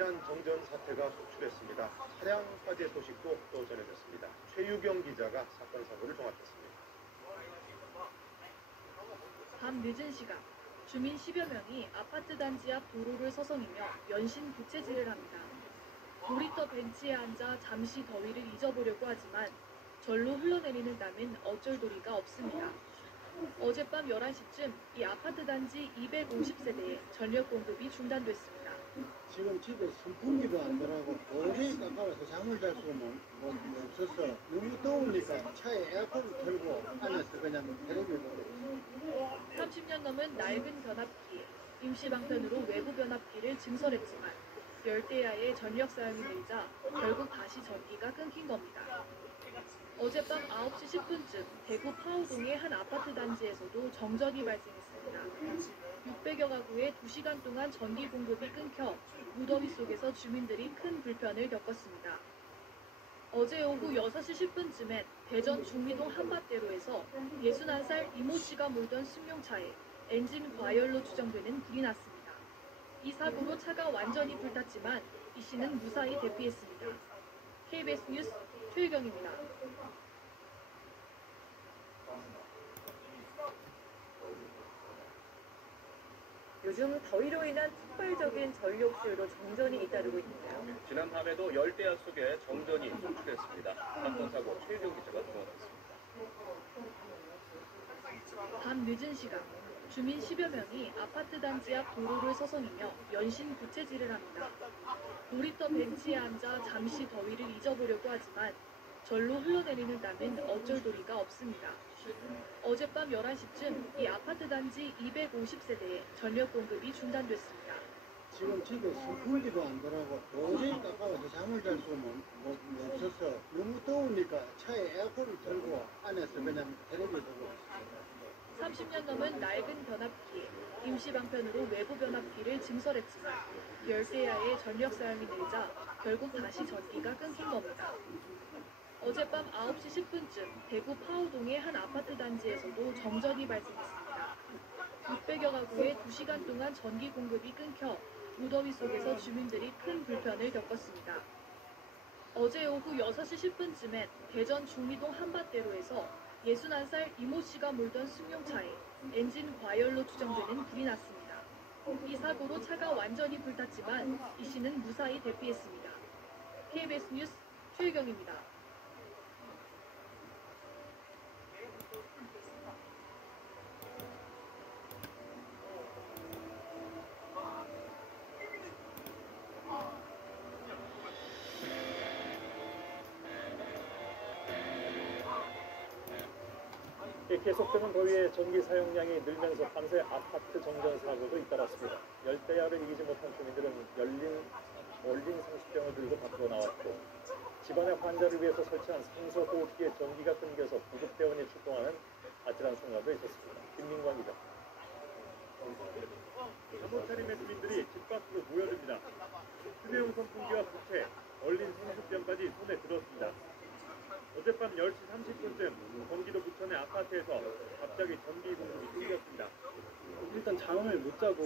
인한 정전 사태가 속출했습니다. 차량 화재 소식도 또 전해졌습니다. 최유경 기자가 사건 사고를 종합했습니다. 밤 늦은 시각, 주민 10여 명이 아파트 단지 앞 도로를 서성이며 연신 부채질을 합니다. 놀이터 벤치에 앉아 잠시 더위를 잊어보려고 하지만 절로 흘러내리는 땀은 어쩔 도리가 없습니다. 어젯밤 11시쯤 이 아파트 단지 250세대에 전력 공급이 중단됐습니다. 지금 집에 선풍기도 안 들어가고 도저히 깜깜해서 잠을 잘 수는 없어서 너무 더우니까 차에 에어컨을 틀고 안에서 그냥 텔레비를 보고 있어요. 30년 넘은 낡은 변압기, 임시 방편으로 외부 변압기를 증설했지만 열대야의 전력 사용이 늘자 결국 다시 전기가 끊긴 겁니다. 어젯밤 9시 10분쯤 대구 파우동의 한 아파트 단지에서도 정전이 발생했습니다. 600여 가구에 2시간 동안 전기 공급이 끊겨 무더위 속에서 주민들이 큰 불편을 겪었습니다. 어제 오후 6시 10분쯤엔 대전 중미동 한밭대로에서 61살 이모 씨가 몰던 승용차에 엔진 과열로 추정되는 불이 났습니다. 이 사고로 차가 완전히 불탔지만 이 씨는 무사히 대피했습니다. KBS 뉴스 최유경입니다. 요즘 더위로 인한 폭발적인 전력실로 정전이 잇따르고 있는데요. 지난 밤에도 열대야 속에 정전이 속출했습니다. 사건 사고 최유경 기자가 들어왔습니다. 밤 늦은 시각, 주민 10여 명이 아파트 단지 앞 도로를 서성이며 연신 부채질을 합니다. 놀이터 벤치에 앉아 잠시 더위를 잊어보려고 하지만 절로 흘러내리는 땀은 어쩔 도리가 없습니다. 어젯밤 11시쯤 이 아파트 단지 250세대에 전력 공급이 중단됐습니다. 지금 집에 선풍기도 안 들어가고 도저히 깜깜해서 잠을 잘 수는 없어서 너무 더우니까 차에 에어컨을 틀고 안에서 그냥 텔레비를 보고 있어요. 30년 넘은 낡은 변압기, 임시 방편으로 외부 변압기를 증설했지만 열대야의 전력 사용이 늘자 결국 다시 전기가 끊긴 겁니다. 어젯밤 9시 10분쯤 대구 파우동의 한 아파트 단지에서도 정전이 발생했습니다. 600여 가구에 2시간 동안 전기 공급이 끊겨 무더위 속에서 주민들이 큰 불편을 겪었습니다. 어제 오후 6시 10분쯤엔 대전 중미동 한밭대로에서 61살 이모 씨가 몰던 승용차에 엔진 과열로 추정되는 불이 났습니다. 이 사고로 차가 완전히 불탔지만 이 씨는 무사히 대피했습니다. KBS 뉴스 최유경입니다. 계속되는 더위에 전기 사용량이 늘면서 밤새 아파트 정전 사고도 잇따랐습니다. 열대야를 이기지 못한 주민들은 얼린 상수병을 들고 밖으로 나왔고 집안의 환자를 위해서 설치한 산소호흡기에 전기가 끊겨서 구급대원이 출동하는 아찔한 순간도 있었습니다. 김민광 기자. 잠못 차림의 주민들이 집 밖으로 모여듭니다. 휴대용 선풍기와 부채, 얼린 상수병까지 손에 들었습니다. 어젯밤 10시 30분쯤 경기도 부천의 아파트에서 갑자기 전기 공급이 끊겼습니다. 일단 잠을 못 자고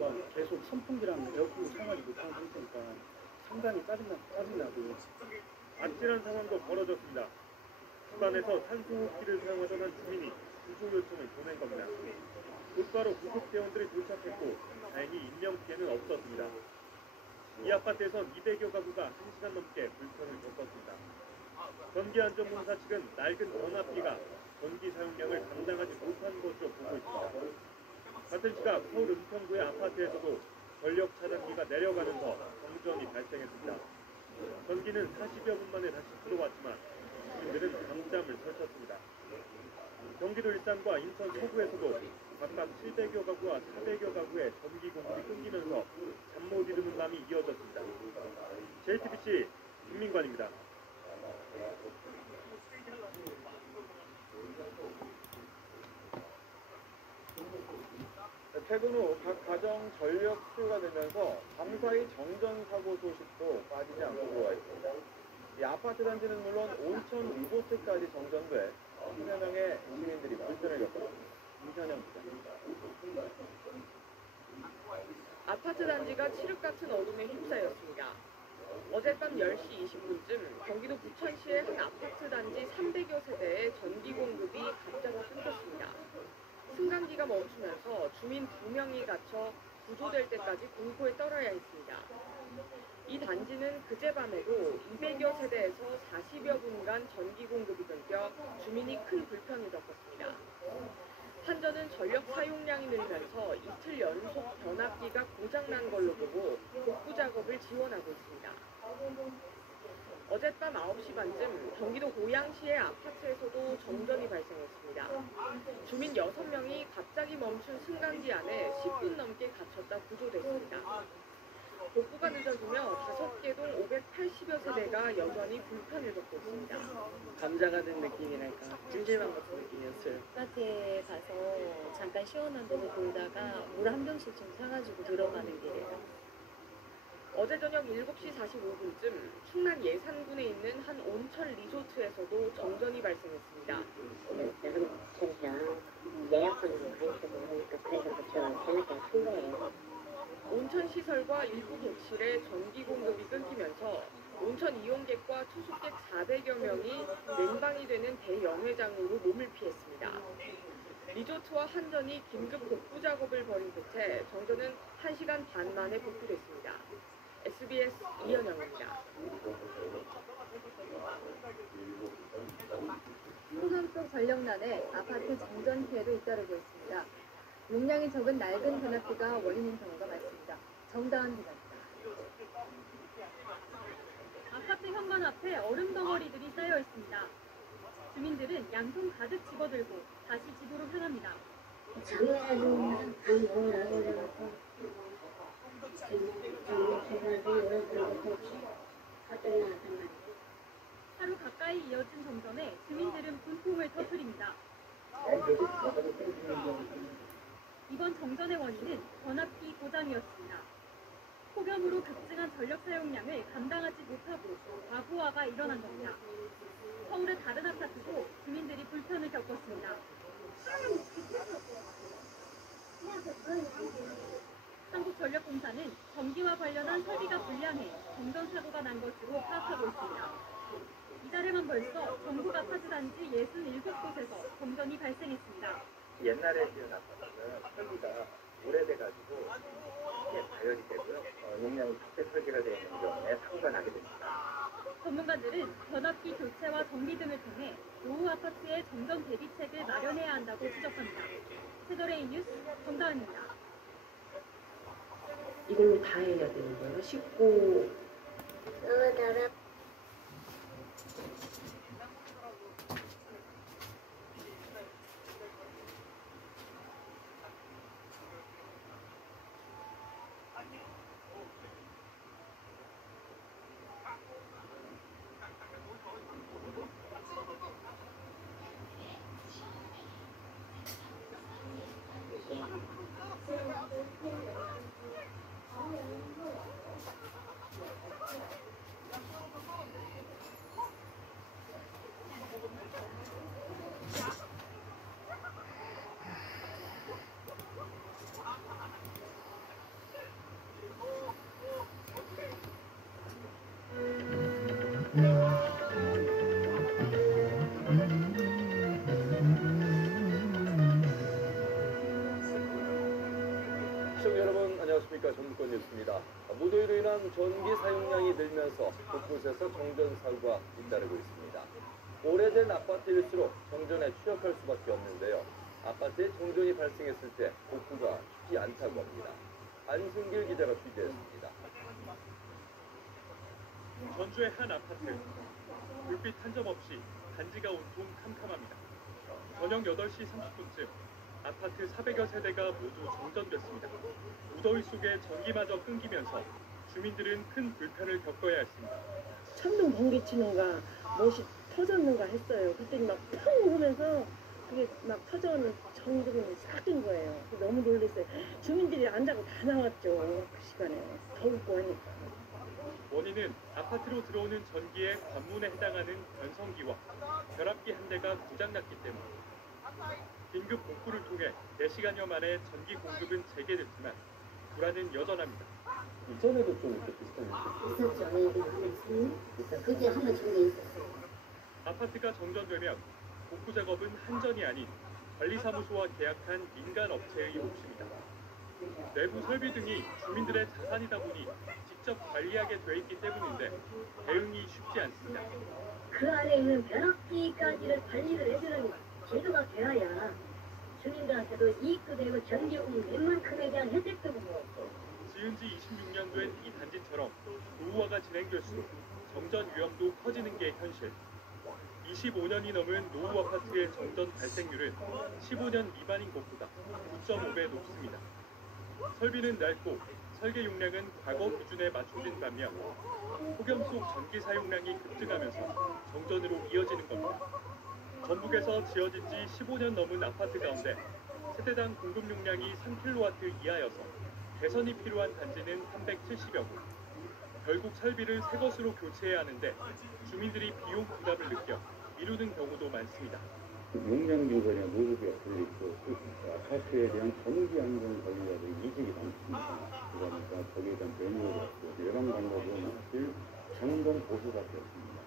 막 계속 선풍기랑 에어컨을 사용하지 못하는 상태니까 상당히 짜증나고 아찔한 상황도 벌어졌습니다. 집안에서 산소호흡기를 사용하던 한 주민이 구조 요청을 보낸 겁니다. 곧바로 구급대원들이 도착했고 다행히 인명피해는 없었습니다. 이 아파트에선 200여 가구가 1시간 넘게 불편을 겪었습니다. 전기안전공사 측은 낡은 변압기가 전기 사용량을 감당하지 못한 것으로 보고 있습니다. 같은 시각 서울 은평구의 아파트에서도 전력 차단기가 내려가면서 정전이 발생했습니다. 전기는 40여 분 만에 다시 들어왔지만 주민들은 밤잠을 설쳤습니다. 경기도 일산과 인천 서구에서도 각각 700여 가구와 400여 가구의 전기 공급이 끊기면서 잠 못 이루는 밤이 이어졌습니다. JTBC 김민관입니다. 퇴근 후 각 가정 전력 수요가 늘면서 밤사이 정전 사고 소식도 빠지지 않고 들어와 있습니다. 이 아파트 단지는 물론 온천 리조트까지 정전돼 수백 명의 시민들이 불편을 겪었습니다. 이현영 기자입니다. 아파트 단지가 칠흑 같은 어둠에 휩싸였습니다. 어젯밤 10시 20분쯤 경기도 부천시의 한 아파트 단지 300여 세대의 전기 공급이 갑자기 끊겼습니다. 승강기가 멈추면서 주민 2명이 갇혀 구조될 때까지 공포에 떨어야 했습니다. 이 단지는 그제 밤에도 200여 세대에서 40여 분간 전기 공급이 끊겨 주민이 큰 불편을 겪었습니다. 한전은 전력 사용량이 늘면서 이틀 연속 변압기가 고장난 걸로 보고 복구 작업을 지원하고 있습니다. 어젯밤 9시 반쯤 경기도 고양시의 아파트에서도 정전이 발생했습니다. 주민 6명이 갑자기 멈춘 승강기 안에 10분 넘게 갇혔다 구조됐습니다. 복구가 늦어지며 5개 동 580여 세대가 여전히 불편을 겪고 있습니다. 감자가 된 느낌이랄까 찜질방 같은 느낌이었어요. 아파트에 가서 잠깐 시원한 데서 돌다가 물 한 병씩 좀 사가지고 들어가는 길이에요. 어제 저녁 7시 45분쯤 충남 예산군에 있는 한 온천 리조트에서도 정전이 발생했습니다. 온천 시설과 일부 객실에 전기 공급이 끊기면서 온천 이용객과 투숙객 400여 명이 냉방이 되는 대연회장으로 몸을 피했습니다. 리조트와 한전이 긴급 복구 작업을 벌인 끝에 정전은 1시간 반 만에 복구됐습니다. SBS 이현영입니다. 호남 쪽 전력난에 아파트 정전 피해도 잇따르고 있습니다. 용량이 적은 낡은 변압기가 원인인 경우가 많습니다. 정다은 기자입니다. 아파트 현관 앞에 얼음 덩어리들이 쌓여 있습니다. 주민들은 양손 가득 집어들고 다시 집으로 향합니다. 하루 가까이 이어진 정전에 주민들은 분통을 터뜨립니다. 이번 정전의 원인은 변압기 고장이었습니다. 폭염으로 급증한 전력 사용량을 감당하지 못하고 과부하가 일어난 겁니다. 서울의 다른 아파트도 주민들이 불편을 겪었습니다. 한국전력공사는 전기와 관련한 설비가 불량해 정전 사고가 난 것으로 파악하고 있습니다. 이달에만 벌써 전국 아파트 단지 67곳에서 정전이 발생했습니다. 옛날에 지은 아파트는 설비가 오래돼가지고 이게 발열이 되고요. 용량이 적대 설계가 되어 있는 경우에 사고가 나게 됩니다. 전문가들은 변압기 교체와 정비 등을 통해 노후 아파트의 정전 대비책을 마련해야 한다고 지적합니다. 채널A 뉴스 정다은입니다. 이걸로 다 해야 되는 거예요? 씻고 시청자 여러분 안녕하십니까. 정부권 뉴스입니다. 무더위로 인한 전기 사용량이 늘면서 곳곳에서 정전 사고가 잇따르고 있습니다. 오래된 아파트일수록 정전에 취약할 수밖에 없는데요. 아파트에 정전이 발생했을 때 복구가 쉽지 않다고 합니다. 안승길 기자가 취재했습니다. 전주의 한 아파트. 불빛 한 점 없이 단지가 온통 캄캄합니다. 저녁 8시 30분쯤 아파트 400여 세대가 모두 정전됐습니다. 무더위 속에 전기마저 끊기면서 주민들은 큰 불편을 겪어야 했습니다. 천둥 번개 치는가 무엇이 터졌는가 했어요. 그랬더니 막 펑 하면서 그게 막 터져오는 전등이 싹 든 거예요. 너무 놀랐어요. 주민들이 안 자고 다 나왔죠. 그 시간에. 더웠고 하니까. 원인은 아파트로 들어오는 전기의 관문에 해당하는 변성기와 결합기 한 대가 고장났기 때문입니다. 긴급 복구를 통해 4시간여 만에 전기 공급은 재개됐지만 불안은 여전합니다. 이전에도 좀 이렇게 비슷한 일이 있었죠. 그때 한번 전에 있었어요. 아파트가 정전되면 복구 작업은 한전이 아닌 관리사무소와 계약한 민간 업체의 몫입니다. 내부 설비 등이 주민들의 자산이다 보니 직접 관리하게 돼 있기 때문인데 대응이 쉽지 않습니다. 그 안에 있는 변압기까지를 관리를 해주는 제도가 되어야 주민들한테도 이익도 되고 전기요금 웬만큼에 대한 혜택도 보고. 지은 지 26년 된 이 단지처럼 노후화가 진행될수록 정전 위험도 커지는 게 현실. 25년이 넘은 노후 아파트의 정전 발생률은 15년 미만인 곳보다 9.5배 높습니다. 설비는 낡고 설계 용량은 과거 기준에 맞춰진 반면 폭염 속 전기 사용량이 급증하면서 정전으로 이어지는 겁니다. 전북에서 지어진 지 15년 넘은 아파트 가운데 세대당 공급 용량이 3kW 이하여서 개선이 필요한 단지는 370여 곳. 결국 설비를 새 것으로 교체해야 하는데 주민들이 비용 부담을 느껴 미루는 경우도 많습니다. 용량 조절이나 노후비가 걸리고 아파트에 대한 전기 안전 관리하고 이직이 많습니다. 그러니까 거기에 대한 매뉴얼이 없고 예방 방법은 사실 점검 보수밖에 없습니다.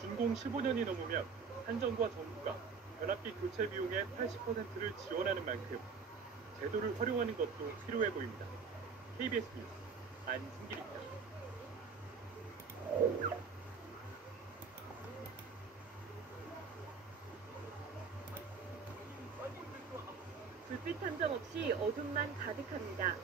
준공 15년이 넘으면 한전과 정부가 변압기 교체 비용의 80%를 지원하는 만큼 제도를 활용하는 것도 필요해 보입니다. KBS 뉴스 안승길입니다. 불빛 한 점 없이 어둠만 가득합니다.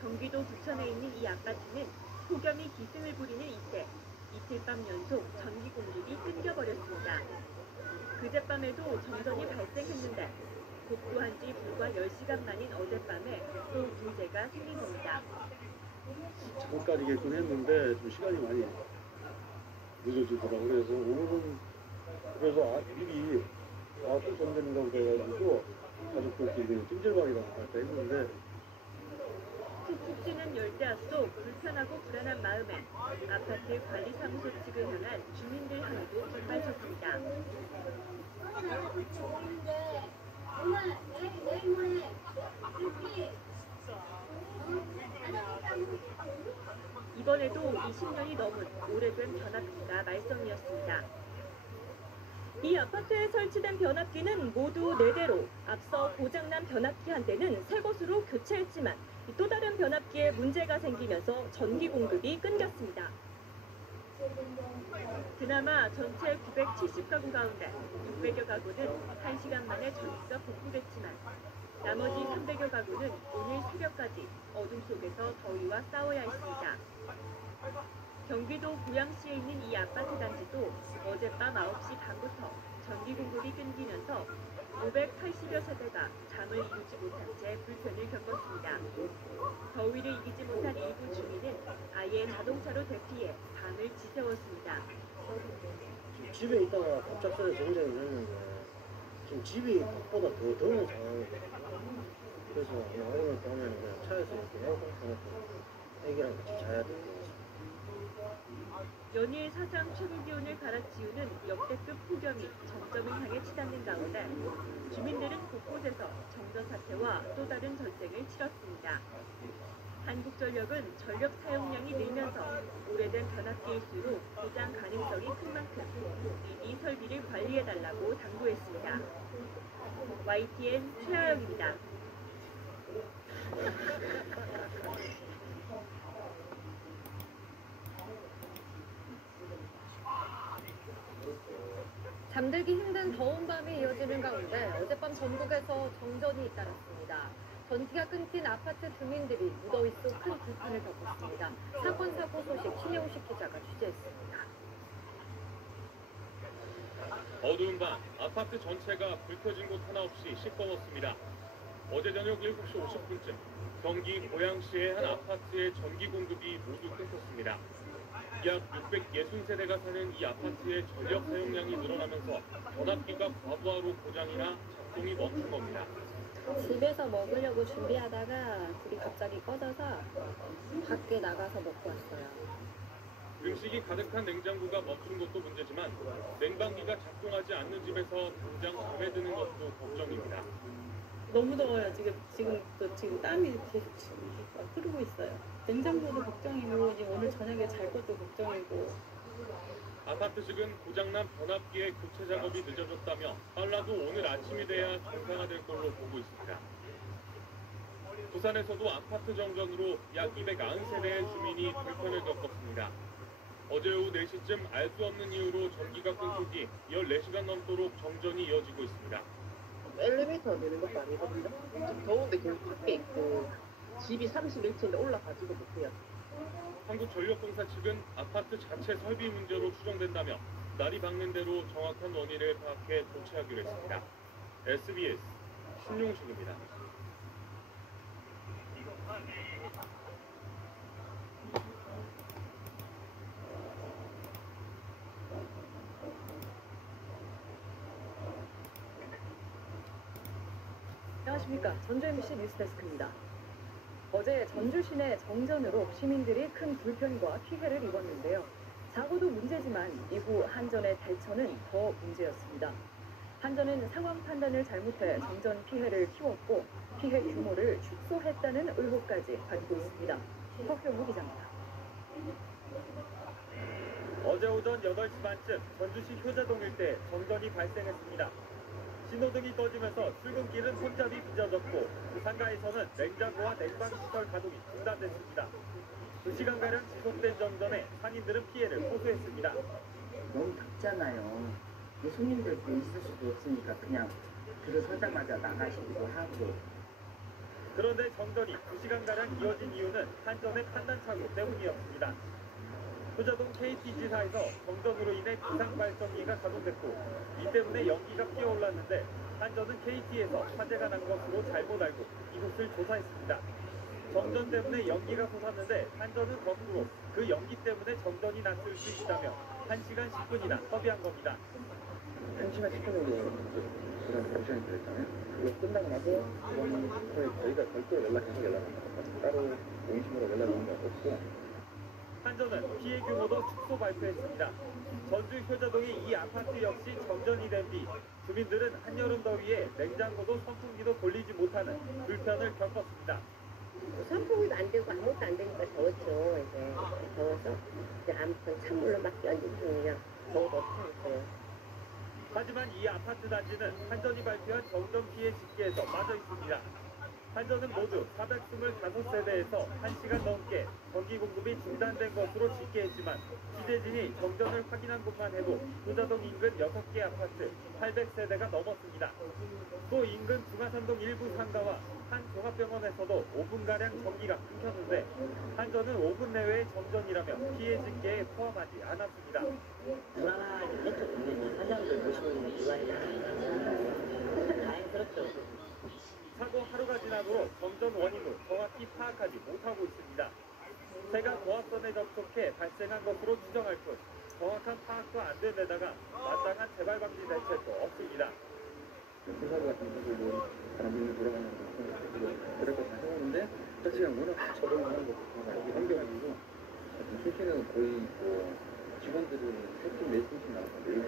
경기도 부천에 있는 이 아파트는 폭염이 기승을 부리는 이때 이틀 밤 연속 전기 공급이 끊겨버렸습니다. 그젯밤에도 정전이 발생했는데 복구한 지 불과 10시간 만인 어젯밤에 또 문제가 생긴 겁니다. 잠깐까지 개근했는데 좀 시간이 많이 늦어지더라고요. 그래서 오늘은 미리 또 정전인가 보다 해가지고 가족들끼리 찜질방이라고 갔다 했는데 푹푹 찌는 열대야 속 불편하고 불안한 마음에 아파트 관리사무소 측을 향한 주민들 항의도 빗발쳤습니다. 이번에도 20년이 넘은 오래된 변압기가 말썽이었습니다. 이 아파트에 설치된 변압기는 모두 4대로 앞서 고장난 변압기 한 대는 새 것으로 교체했지만 또 다른 변압기에 문제가 생기면서 전기 공급이 끊겼습니다. 그나마 전체 970가구 가운데 600여 가구는 1시간 만에 전기가 복구됐지만 나머지 300여 가구는 오늘 새벽까지 어둠 속에서 더위와 싸워야 했습니다. 경기도 고양시에 있는 이 아파트 단지도 어젯밤 9시 반부터 전기 공급이 끊기면서 580여 세대가 잠을 이루지 못한 채 불편을 겪었습니다. 더위를 이기지 못한 일부 주민은 아예 자동차로 대피해 밤을 지새웠습니다. 집에 있다가 갑작스레 정전을 했는데 지금 집이 밖보다 더 더운 상황이에요. 그래서 오늘 밤에는 그냥 차에서 이렇게 에어컨 켜놓고 애기랑 같이 자야 돼요. 연일 사상 최고 기온을 갈아치우는 역대급 폭염이 정점을 향해 치닫는 가운데 주민들은 곳곳에서 정전 사태와 또 다른 전쟁을 치렀습니다. 한국전력은 전력 사용량이 늘면서 오래된 변압기일수록 고장 가능성이 큰 만큼 미리 설비를 관리해달라고 당부했습니다. YTN 최하영입니다. 잠들기 힘든 더운 밤이 이어지는 가운데 어젯밤 전국에서 정전이 잇따랐습니다. 전기가 끊긴 아파트 주민들이 무더위 속 큰 불편을 겪었습니다. 사건 사고 소식 신영식 기자가 취재했습니다. 어두운 밤 아파트 전체가 불 켜진 곳 하나 없이 시꺼웠습니다. 어제 저녁 7시 50분쯤 경기 고양시의 한 아파트의 전기 공급이 모두 끊겼습니다. 약 660세대가 사는 이 아파트의 전력 사용량이 늘어나면서 변압기가 과부하로 고장이나 작동이 멈춘 겁니다. 집에서 먹으려고 준비하다가 불이 갑자기 꺼져서 밖에 나가서 먹고 왔어요. 음식이 가득한 냉장고가 멈춘 것도 문제지만 냉방기가 작동하지 않는 집에서 당장 밤에 드는 것도 걱정입니다. 너무 더워요. 지금 땀이 계속 막 흐르고 있어요. 냉장고도 걱정이고 이제 오늘 저녁에 잘 것도 걱정이고. 아파트측은 고장난 변압기의 교체 작업이 늦어졌다며 빨라도 오늘 아침이 돼야 정상화될 걸로 보고 있습니다. 부산에서도 아파트 정전으로 약 290세대의 주민이 불편을 겪었습니다. 어제 오후 4시쯤 알 수 없는 이유로 전기가 끊기기 14시간 넘도록 정전이 이어지고 있습니다. 엘리베이터 내는 것도 아니거든요. 지금 더운데 계속 밖에 있고 집이 31층인데 올라가지도 못해요. 한국전력공사 측은 아파트 자체 설비 문제로 추정된다며 날이 밝는 대로 정확한 원인을 파악해 조치하기로 했습니다. SBS 신용식입니다. 안녕하십니까. 전주 MBC 뉴스데스크입니다. 어제 전주 시내 정전으로 시민들이 큰 불편과 피해를 입었는데요. 사고도 문제지만 이후 한전의 대처는 더 문제였습니다. 한전은 상황 판단을 잘못해 정전 피해를 키웠고 피해 규모를 축소했다는 의혹까지 받고 있습니다. 석경우 기자입니다. 어제 오전 8시 반쯤 전주시 효자동 일대 정전이 발생했습니다. 신호등이 꺼지면서 출근길은 손잡이 빚어졌고 상가에서는 냉장고와 냉방시설 가동이 중단됐습니다. 2시간가량 지속된 정전에 상인들은 피해를 호소했습니다. 너무 덥잖아요. 손님들도 있을 수도 없으니까 그냥 들어서자마자 나가시기도 하고. 그런데 정전이 2시간가량 이어진 이유는 한전의 판단착오 때문이었습니다. 효자동 KT지사에서 정전으로 인해 비상발전기가 가동됐고 이 때문에 연기가 피어올랐는데 한전은 KT에서 화재가 난 것으로 잘못 알고 이곳을 조사했습니다. 정전 때문에 연기가 솟았는데 한전은 거꾸로 그 연기 때문에 정전이 났을 수 있다며 1시간 10분이나 허비한 겁니다. 1시간 10분 정도 그런 시간이 걸렸잖아요. 그거 끝나고 나서 그거는 저희가 별도로 계속 연락합니다. 따로 공식으로 연락 온 건 없고. 한전은 피해 규모도 축소 발표했습니다. 전주 효자동의 이 아파트 역시 정전이 된 뒤 주민들은 한여름 더위에 냉장고도 선풍기도 돌리지 못하는 불편을 겪었습니다. 선풍기도 안 되고 아무것도 안 되니까 더웠죠. 이제 더워서 이제 아무튼 찬물로 막 끼얹은 중이야. 더워도 없어요. 하지만 이 아파트 단지는 한전이 발표한 정전 피해 집계에서 빠져 있습니다. 한전은 모두 425세대에서 1시간 넘게 전기 공급이 중단된 것으로 집계했지만 취재진이 정전을 확인한 곳만 해도 효자동 인근 6개 아파트 800세대가 넘었습니다. 또 인근 중화산동 일부 상가와 한 종합병원에서도 5분가량 전기가 끊겼는데 한전은 5분 내외의 정전이라며 피해 집계에 포함하지 않았습니다. 불안하게 멘트 보내니 사장들 보시는 불안해. 다행스럽죠. 사고 하루가 지나도록 정전 원인을 정확히 파악하지 못하고 있습니다. 새가 고압선에 접촉해 발생한 것으로 추정할 뿐 정확한 파악도 안 된 데다가 마땅한 재발 방지 대책도 없습니다. 사고 같은 경우도 사람들이 돌아가는 거 그럴 거 다 해오는데 사실은 워낙 적응하는 것도 여기 옮겨가지고 출퇴근은 거의 뭐 직원들은 3팀, 4팀씩 나와서 매일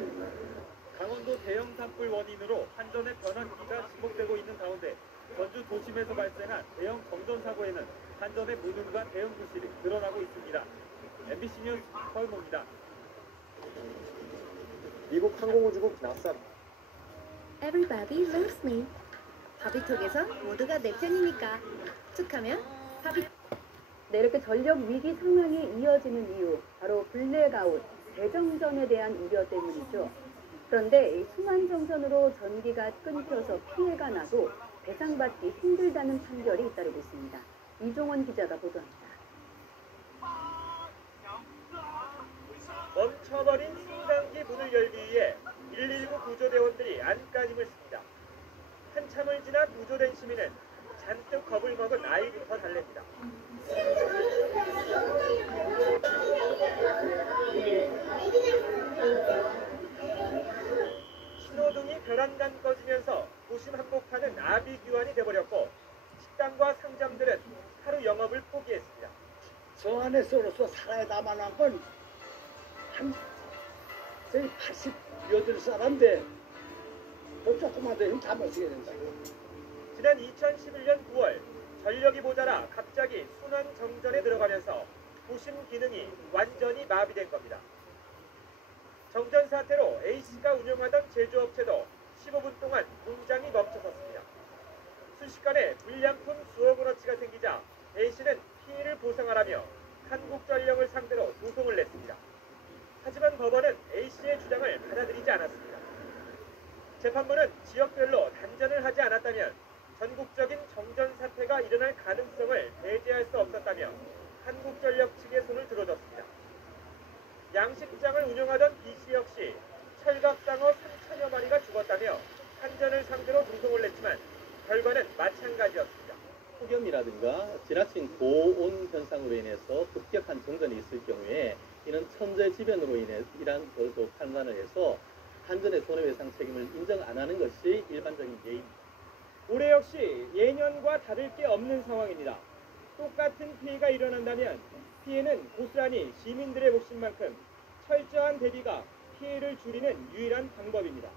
강원도 대형 산불 원인으로 한전의 변압기가 지목되고 있는 가운데 전주 도심에서 발생한 대형 정전 사고에는 한전의 무능과 대응 부실이 드러나고 있습니다. MBC 뉴스 서울모입니다. 미국 항공우주국 나사 Everybody loves me. 바비톡에서 모두가 내 편이니까 툭하면 바비. 네, 이렇게 전력 위기 상황이 이어지는 이유 바로 블랙아웃, 대정전에 대한 우려 때문이죠. 그런데 이 순환 정전으로 전기가 끊겨서 피해가 나도 배상받기 힘들다는 판결이 잇따르고 있습니다. 이종원 기자가 보도합니다. 멈춰버린 승강기 문을 열기 위해 119 구조대원들이 안간힘을 씁니다. 한참을 지나 구조된 시민은 잔뜩 겁을 먹은 아이부터 달랩니다. 신호등이 벼랑간 꺼지면서 도심 한복판은 나비규환이 돼버렸고 식당과 상점들은 하루 영업을 포기했습니다. 저 안에서로서 살아야 다만한 건 한 저희 88살인데 또 조금만 더 힘 잡아서야 된다. 지난 2011년 9월 전력이 모자라 갑자기 순환 정전에 들어가면서 부심 기능이 완전히 마비된 겁니다. 정전 사태로 A씨가 운영하던 제조업체도 15분 동안 공장이 멈춰섰습니다. 순식간에 불량품 수억 원어치가 생기자 A씨는 피해를 보상하라며 한국전력을 상대로 소송을 냈습니다. 하지만 법원은 A씨의 주장을 받아들이지 않았습니다. 재판부는 지역별로 단전을 하지 않았다면 전국적인 정전 사태가 일어날 가능성을 배제할 수 없었다며 한국전력 측의 손을 들어줬습니다. 양식장을 운영하던 B씨 역시 철갑상어 3천여 마리가 죽었다며 한전을 상대로 소송을 냈지만 결과는 마찬가지였습니다. 폭염이라든가 지나친 고온 현상으로 인해서 급격한 정전이 있을 경우에 이는 천재지변으로 인한 것으로 판단을 해서 한전의 손해배상 책임을 인정 안 하는 것이 일반적인 예입니다. 올해 역시 예년과 다를 게 없는 상황입니다. 똑같은 피해가 일어난다면 피해는 고스란히 시민들의 몫인 만큼 철저한 대비가 피해를 줄이는 유일한 방법입니다.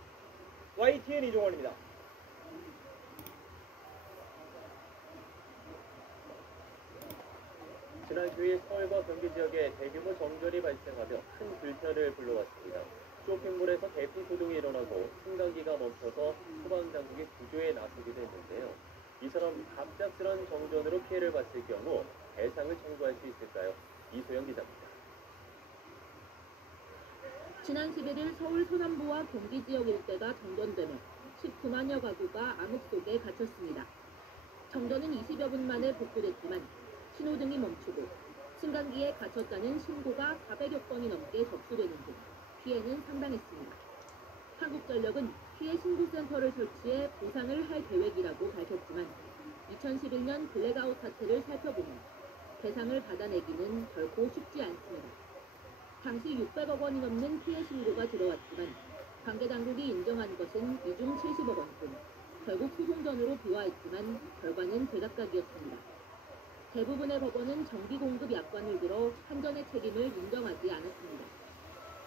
YTN 이종원입니다. 지난 휴일 서울과 경기 지역에 대규모 정전이 발생하며 큰 불편을 불러왔습니다. 쇼핑몰에서 대피 소동이 일어나고 승강기가 멈춰서 소방당국이 구조에 나서기도 했는데요. 이처럼 갑작스런 정전으로 피해를 봤을 경우 배상을 청구할 수 있을까요? 이소영 기자입니다. 지난 11일 서울 서남부와 경기 지역 일대가 정전되며 19만여 가구가 암흑 속에 갇혔습니다. 정전은 20여 분 만에 복구됐지만 신호등이 멈추고 승강기에 갇혔다는 신고가 400여 건이 넘게 접수되는 등 피해는 상당했습니다. 한국전력은 피해 신고센터를 설치해 보상을 할 계획이라고 밝혔지만 2011년 블랙아웃 사태를 살펴보면 배상을 받아내기는 결코 쉽지 않습니다. 당시 600억 원이 넘는 피해 신고가 들어왔지만 관계당국이 인정한 것은 이중 70억 원뿐 결국 소송전으로 비화했지만 결과는 제각각이었습니다. 대부분의 법원은 전기 공급 약관을 들어 한전의 책임을 인정하지 않았습니다.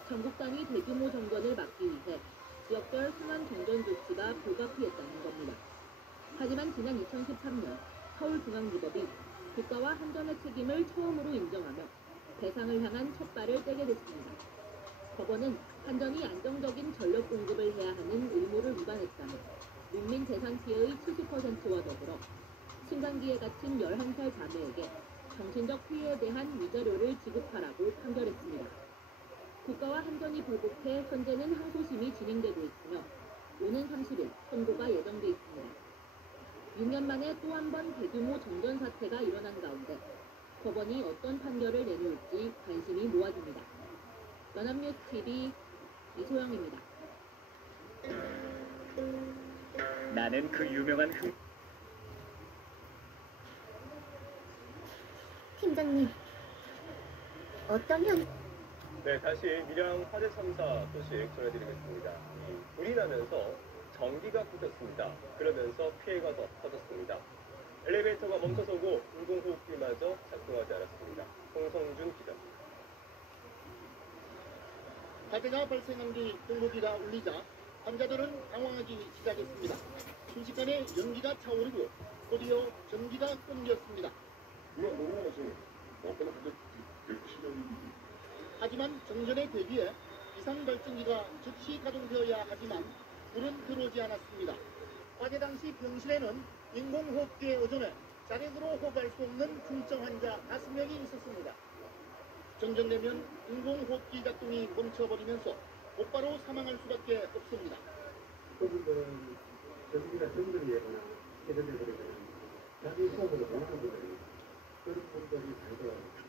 전국 단위 대규모 정전을 막기 위해 지역별 순환 정전 조치가 불가피했다는 겁니다. 하지만 지난 2013년 서울중앙지법이 국가와 한전의 책임을 처음으로 인정하며 배상을 향한 첫 발을 떼게 됐습니다. 법원은 한전이 안정적인 전력 공급을 해야 하는 의무를 위반했다며 농민 재산 피해의 70%와 더불어 승강기에 갇힌 11살 자매에게 정신적 피해에 대한 위자료를 지급하라고 판결했습니다. 국가와 한전이 불복해 현재는 항소심이 진행되고 있으며 오는 30일 선고가 예정돼 있습니다. 6년 만에 또 한 번 대규모 정전 사태가 일어난 가운데 법원이 어떤 판결을 내놓을지 관심이 모아집니다. 연합뉴스 TV 이소영입니다. 나는 그 유명한 팀장님, 어떠면? 네, 다시 밀양 화재 참사 소식 전해드리겠습니다. 불이 나면서 전기가 끊겼습니다. 그러면서 피해가 더 커졌습니다. 엘리베이터가 멈춰서고 인공호흡기마저 작동하지 않았습니다. 홍성준 기자입니다. 화재가 발생한 뒤 경보기가 울리자 환자들은 당황하기 시작했습니다. 순식간에 연기가 차오르고 곧이어 전기가 끊겼습니다. 하지만 정전에 대비해 비상발전기가 즉시 가동되어야 하지만 불은 들어오지 않았습니다. 화재 당시 병실에는 인공호흡기에 의존해 자력으로 호흡할 수 없는 중증 환자 5명이 있었습니다. 정전되면 인공호흡기 작동이 멈춰버리면서 곧바로 사망할 수밖에 없습니다. 그분들은 전기가 정전이 되거나 해제되버리면 자기 호흡을 못하는 분들이 그런 분들이 발생합니다.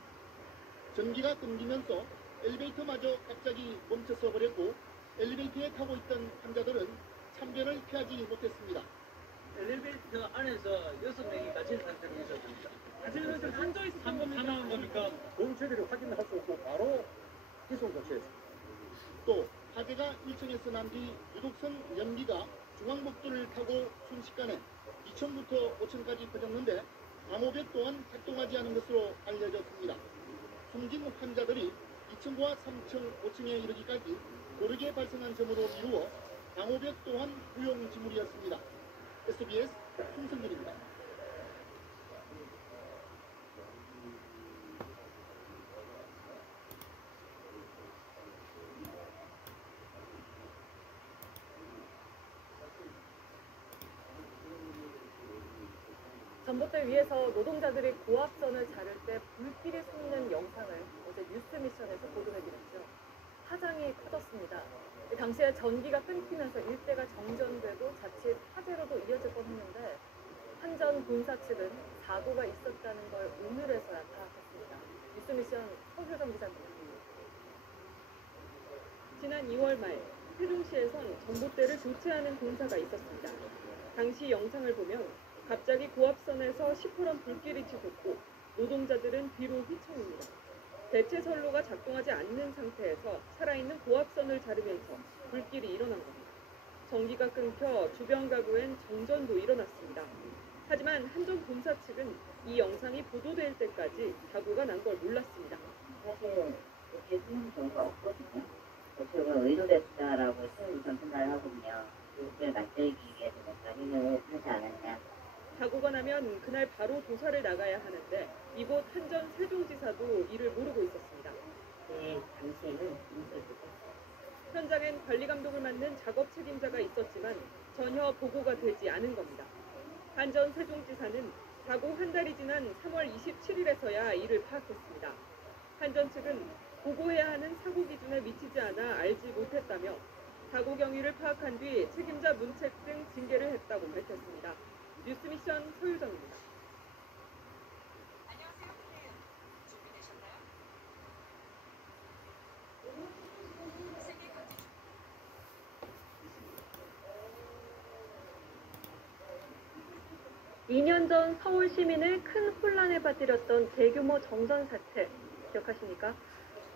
전기가 끊기면서 엘리베이터마저 갑자기 멈춰서 버렸고 엘리베이터에 타고 있던 환자들은 참변을 피하지 못했습니다. 엘리베이터 안에서 6명이 갇힌 상태로 있었습니다. 갇힌 상태로 앉아있어 방금 사망한 겁니까? 공체들이 확인할 수 없고 바로 기소 조치했습니다. 또 화재가 1층에서 난 뒤 유독성 연기가 중앙복도를 타고 순식간에 2층부터 5층까지 퍼졌는데 암호벽 또한 작동하지 않은 것으로 알려졌습니다. 숨진 환자들이 2층과 3층, 5층에 이르기까지 고르게 발생한 점으로 미루어 방호벽 또한 구용지물이었습니다. SBS 홍승길입니다. 전봇대 위에서 노동자들이 고압선을 자를 때 불길이 숨는 영상을 어제 뉴스 미션에서 보도해드렸죠. 파장이 커졌습니다. 당시에 전기가 끊기면서 일대가 정전돼도 자칫 화재로도 이어질 뻔했는데 한전 본사 측은 사고가 있었다는 걸 오늘에서야 파악했습니다. 뉴스 미션 서효정 기자입니다. 지난 2월 말 세종시에선 전봇대를 교체하는 공사가 있었습니다. 당시 영상을 보면 갑자기 고압선에서 시퍼런 불길이 치솟고 노동자들은 뒤로 휘청입니다. 대체 선로가 작동하지 않는 상태에서 살아있는 고압선을 자르면서 불길이 일어난 겁니다. 전기가 끊겨 주변 가구엔 정전도 일어났습니다. 하지만 한전 본사 측은 이 영상이 보도될 때까지 사고가 난 걸 몰랐습니다. 사실 그렇게 쓰는 경우가 없거든요. 그쪽은 의도됐다라고 우선 생각을 하거든요. 그걸 맞들기 위해서 뭔가 힘을 하지 않았냐. 사고가 나면 그날 바로 조사를 나가야 하는데 이곳 한전 세종지사도 이를 모르고 있었습니다. 네, 당시에는 현장엔 관리 감독을 맡는 작업 책임자가 있었지만 전혀 보고가 되지 않은 겁니다. 한전 세종지사는 사고 한 달이 지난 3월 27일에서야 이를 파악했습니다. 한전 측은 보고해야 하는 사고 기준에 미치지 않아 알지 못했다며 사고 경위를 파악한 뒤 책임자 문책 등 징계를 했다고 밝혔습니다. 뉴스 미션 소유정입니다. (2년) 전 서울 시민을 큰 혼란에 빠뜨렸던 대규모 정전 사태 기억하십니까?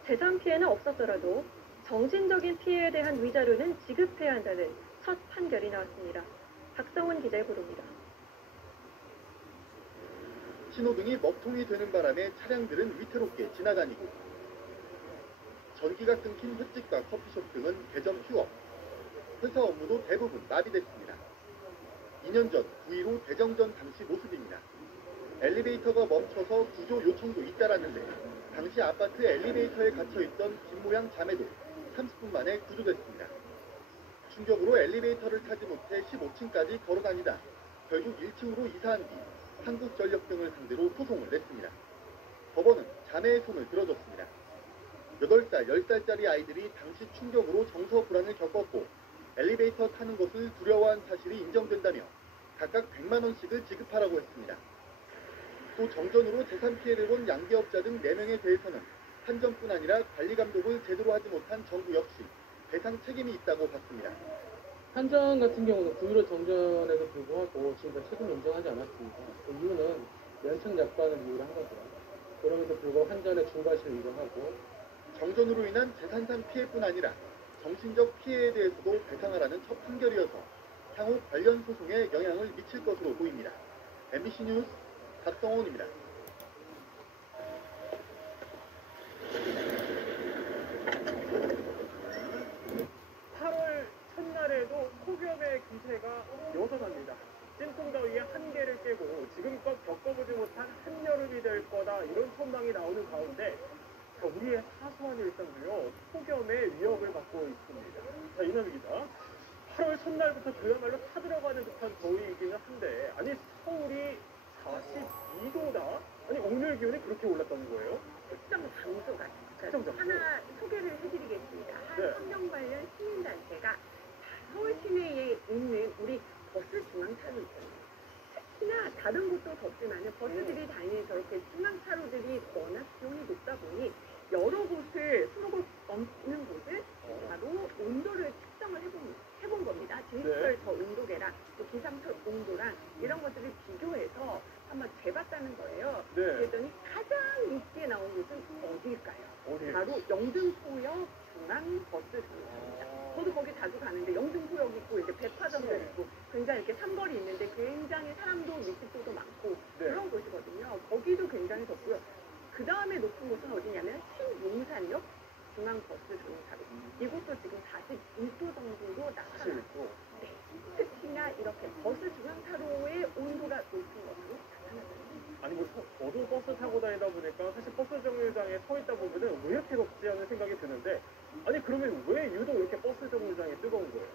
재산 피해는 없었더라도 정신적인 피해에 대한 위자료는 지급해야 한다는 첫 판결이 나왔습니다. 박성훈 기자의 보도입니다. 신호등이 먹통이 되는 바람에 차량들은 위태롭게 지나다니고 전기가 끊긴 횟집과 커피숍 등은 개점 휴업, 회사 업무도 대부분 마비됐습니다. 2년 전 9.15 대정전 당시 모습입니다. 엘리베이터가 멈춰서 구조 요청도 잇따랐는데 당시 아파트 엘리베이터에 갇혀있던 집 모양 자매도 30분 만에 구조됐습니다. 충격으로 엘리베이터를 타지 못해 15층까지 걸어다니다 결국 1층으로 이사한 뒤 한국전력 등을 상대로 소송을 냈습니다. 법원은 자매의 손을 들어줬습니다. 8살, 10살짜리 아이들이 당시 충격으로 정서 불안을 겪었고 엘리베이터 타는 것을 두려워한 사실이 인정된다며 각각 100만 원씩을 지급하라고 했습니다. 또 정전으로 재산 피해를 본 양계업자 등 4명에 대해서는 한전뿐 아니라 관리감독을 제대로 하지 못한 정부 역시 배상 책임이 있다고 봤습니다. 한전 같은 경우는 9.15 정전에도 불구하고 지금까지 책임을 인정하지 않았습니다. 그 이유는 연착 약관을 이유로 한 거죠. 그럼에도 불구하고 한전의 중과실을 인정하고 정전으로 인한 재산상 피해뿐 아니라 정신적 피해에 대해서도 배상하라는 첫 판결이어서 향후 관련 소송에 영향을 미칠 것으로 보입니다. MBC 뉴스 박성원입니다. 8월 첫날에도 폭염의 기세가 여전합니다. 찜통더위의 한계를 깨고 지금껏 겪어보지 못한 한여름이 될 거다 이런 전망이 나오는 가운데 우리의 사소한 일상도요 폭염의 위협을 받고 있습니다. 자, 이남희 기자, 8월 첫날부터 그야말로 타들어가는 듯한 더위이기는 한데 아니 서울이 42도다? 아니 오늘 기온이 그렇게 올랐다는 거예요? 특정 장소가 특정 장소. 하나 소개를 해드리겠습니다. 한 네. 환경 관련 시민단체가 서울 시내에 있는 우리 버스 중앙차로 있잖아요. 특히나 다른 곳도 덥지만 버스들이 다니는 저렇게 중앙차로들이 워낙 기온이 높다 보니 여러 곳을 20곳 넘는 곳을 바로 온도를 측정을 해본 겁니다. 디지털 네. 저 온도계랑 또 기상청 온도랑 이런 것들을 비교해서 한번 재봤다는 거예요. 네. 그랬더니 가장 높게 나온 곳은 어디일까요? 어디? 바로 영등포역 중앙버스 정류장입니다. 저도 거기 자주 가는데 영등포역 있고 이제 백화점도 있고 굉장히 이렇게 삼거리 있는데 굉장히 사람도 밀집도도 많고 네. 그런 곳이거든요. 거기도 굉장히 덥고요. 그 다음에 높은 곳은 어디냐면 신용산역, 중앙버스 조종사로 이곳도 지금 41도 정도로 나타났고 네. 특히나 이렇게 버스 중앙차로의 온도가 높은 것으로 나타났습니다. 아니 뭐 저도 버스 타고 다니다 보니까 사실 버스 정류장에 서 있다 보면은 왜 이렇게 덥지 하는 생각이 드는데 아니 그러면 왜 유독 이렇게 버스 정류장이 뜨거운 거예요?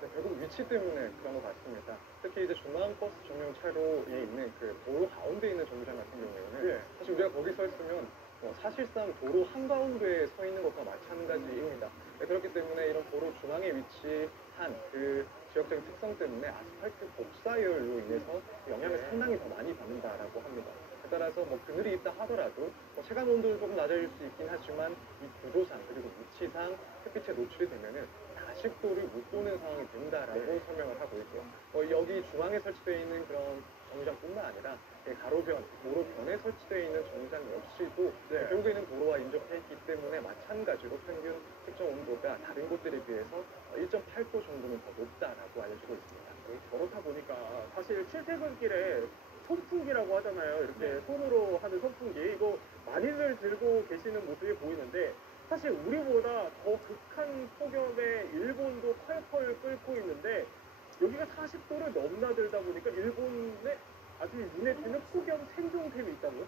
네, 결국 위치 때문에 그런 것 같습니다. 특히 이제 중앙버스 전용 차로에 있는 그 도로 가운데 있는 정류장 같은 경우에는 사실 우리가 거기 서 있으면 사실상 도로 한가운데에 서 있는 것과 마찬가지입니다. 네, 그렇기 때문에 이런 도로 중앙에 위치한 그 지역적인 특성 때문에 아스팔트 복사열로 인해서 영향을 상당히 더 많이 받는다라고 합니다. 따라서 뭐 그늘이 있다 하더라도 체감 온도는 조금 낮아질 수 있긴 하지만 이 구조상 그리고 위치상 햇빛에 노출이 되면은 40도를 못 보는 상황이 된다라고 설명을 하고 있고요. 여기 중앙에 설치되어 있는 그런 정류장뿐만 아니라 가로변, 도로변에 설치되어 있는 정류장 역시도 결국에는 도로와 인접해 있기 때문에 마찬가지로 평균 측정 온도가 다른 곳들에 비해서 1.8도 정도는 더 높다라고 알려지고 있습니다. 그렇다 보니까 사실 출퇴근길에 선풍기라고 하잖아요. 이렇게 손으로 하는 선풍기 이거 많이들 들고 계시는 모습이 보이는데 사실 우리보다 더 극한 폭염에 일본도 펄펄 끓고 있는데 여기가 40도를 넘나들다 보니까 일본에 아주 눈에 띄는 폭염 생존템이 있다고요?